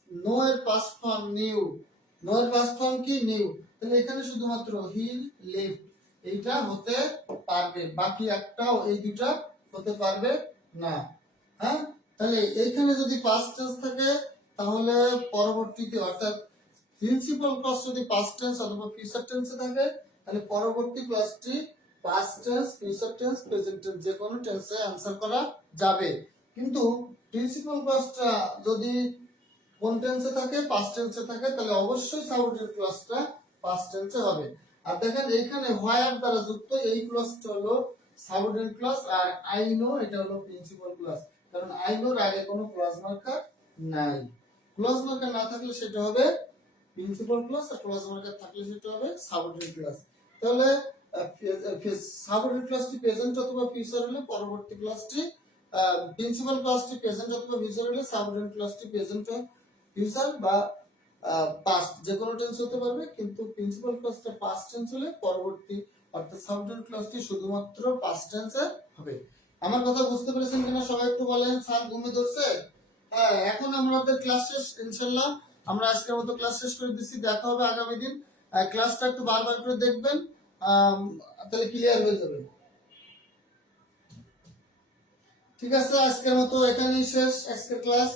নো এর পাস্ট ফর্ম নিউ, নো এর পাস্ট ফর্ম কি? নিউ। তাহলে এখানে শুধুমাত্র he lived এইটা হতে পারবে, বাকি একটাও এই দুটা হতে পারবে না। হ্যাঁ, তাহলে এইখানে যদি পাস্ট টেন্স থাকে তাহলে পরবর্তীতে অর্থাৎ প্রিন্সিপাল ক্লজ যদি পাস্ট টেন্স অথবা ফিউচার টেন্সে থাকে তাহলে পরবর্তী ক্লজটি past tense, future tense, present tense যে কোনো টেন্সে অ্যানসার করা যাবে। কিন্তু প্রিন্সিপাল ক্লজটা যদি কোন টেন্সে থাকে, পাস্ট টেন্সে থাকে, তাহলে অবশ্যই সাবঅর্ডিনেট ক্লজটা পাস্ট টেন্সে হবে। আর দেখেন এইখানে হোয়ার দ্বারা যুক্ত এই ক্লজটা হলো সাবঅর্ডিনেট ক্লজ, আর আই নো এটা হলো প্রিন্সিপাল ক্লজ, কারণ আই নোর আগে কোনো ক্লজ মার্কার নাই। ক্লজ মার্কার না থাকলে সেটা হবে প্রিন্সিপাল ক্লজ, আর ক্লজ মার্কার থাকলে সেটা হবে সাবঅর্ডিনেট ক্লজ। তাহলে সাবঅর্ডিনেট ক্লজটি প্রেজেন্ট অথবা ফিউচার হলে পরবর্তী ক্লজটি, প্রিন্সিপাল ক্লজটি প্রেজেন্ট অথবা ফিউচার হলে সাবঅর্ডিনেট ক্লজটি প্রেজেন্ট ফিউচার বা পাস্ট যে কোনো টেন্স হতে পারবে, কিন্তু প্রিন্সিপাল ক্লজটা পাস্ট টেন্স হলে পরবর্তী অর্থাৎ সাবঅর্ডিনেট ক্লজটি শুধুমাত্র পাস্ট টেন্সে হবে। আমার কথা বুঝতে পেরেছেন কিনা সবাই একটু বলেন। স্যার ঘুমিয়ে ধরছে? হ্যাঁ, এখন আমাদের ক্লাস শেষ ইনশাআল্লাহ। আমরা আজকের মতো ক্লাস শেষ করে দিচ্ছি, দেখা হবে আগামী দিন। ক্লাসটা একটু বারবার করে দেখবেন, তাহলে ক্লিয়ার হয়ে যাবে। ঠিক আছে, আজকের মতো এখানেই শেষ আজকের ক্লাস।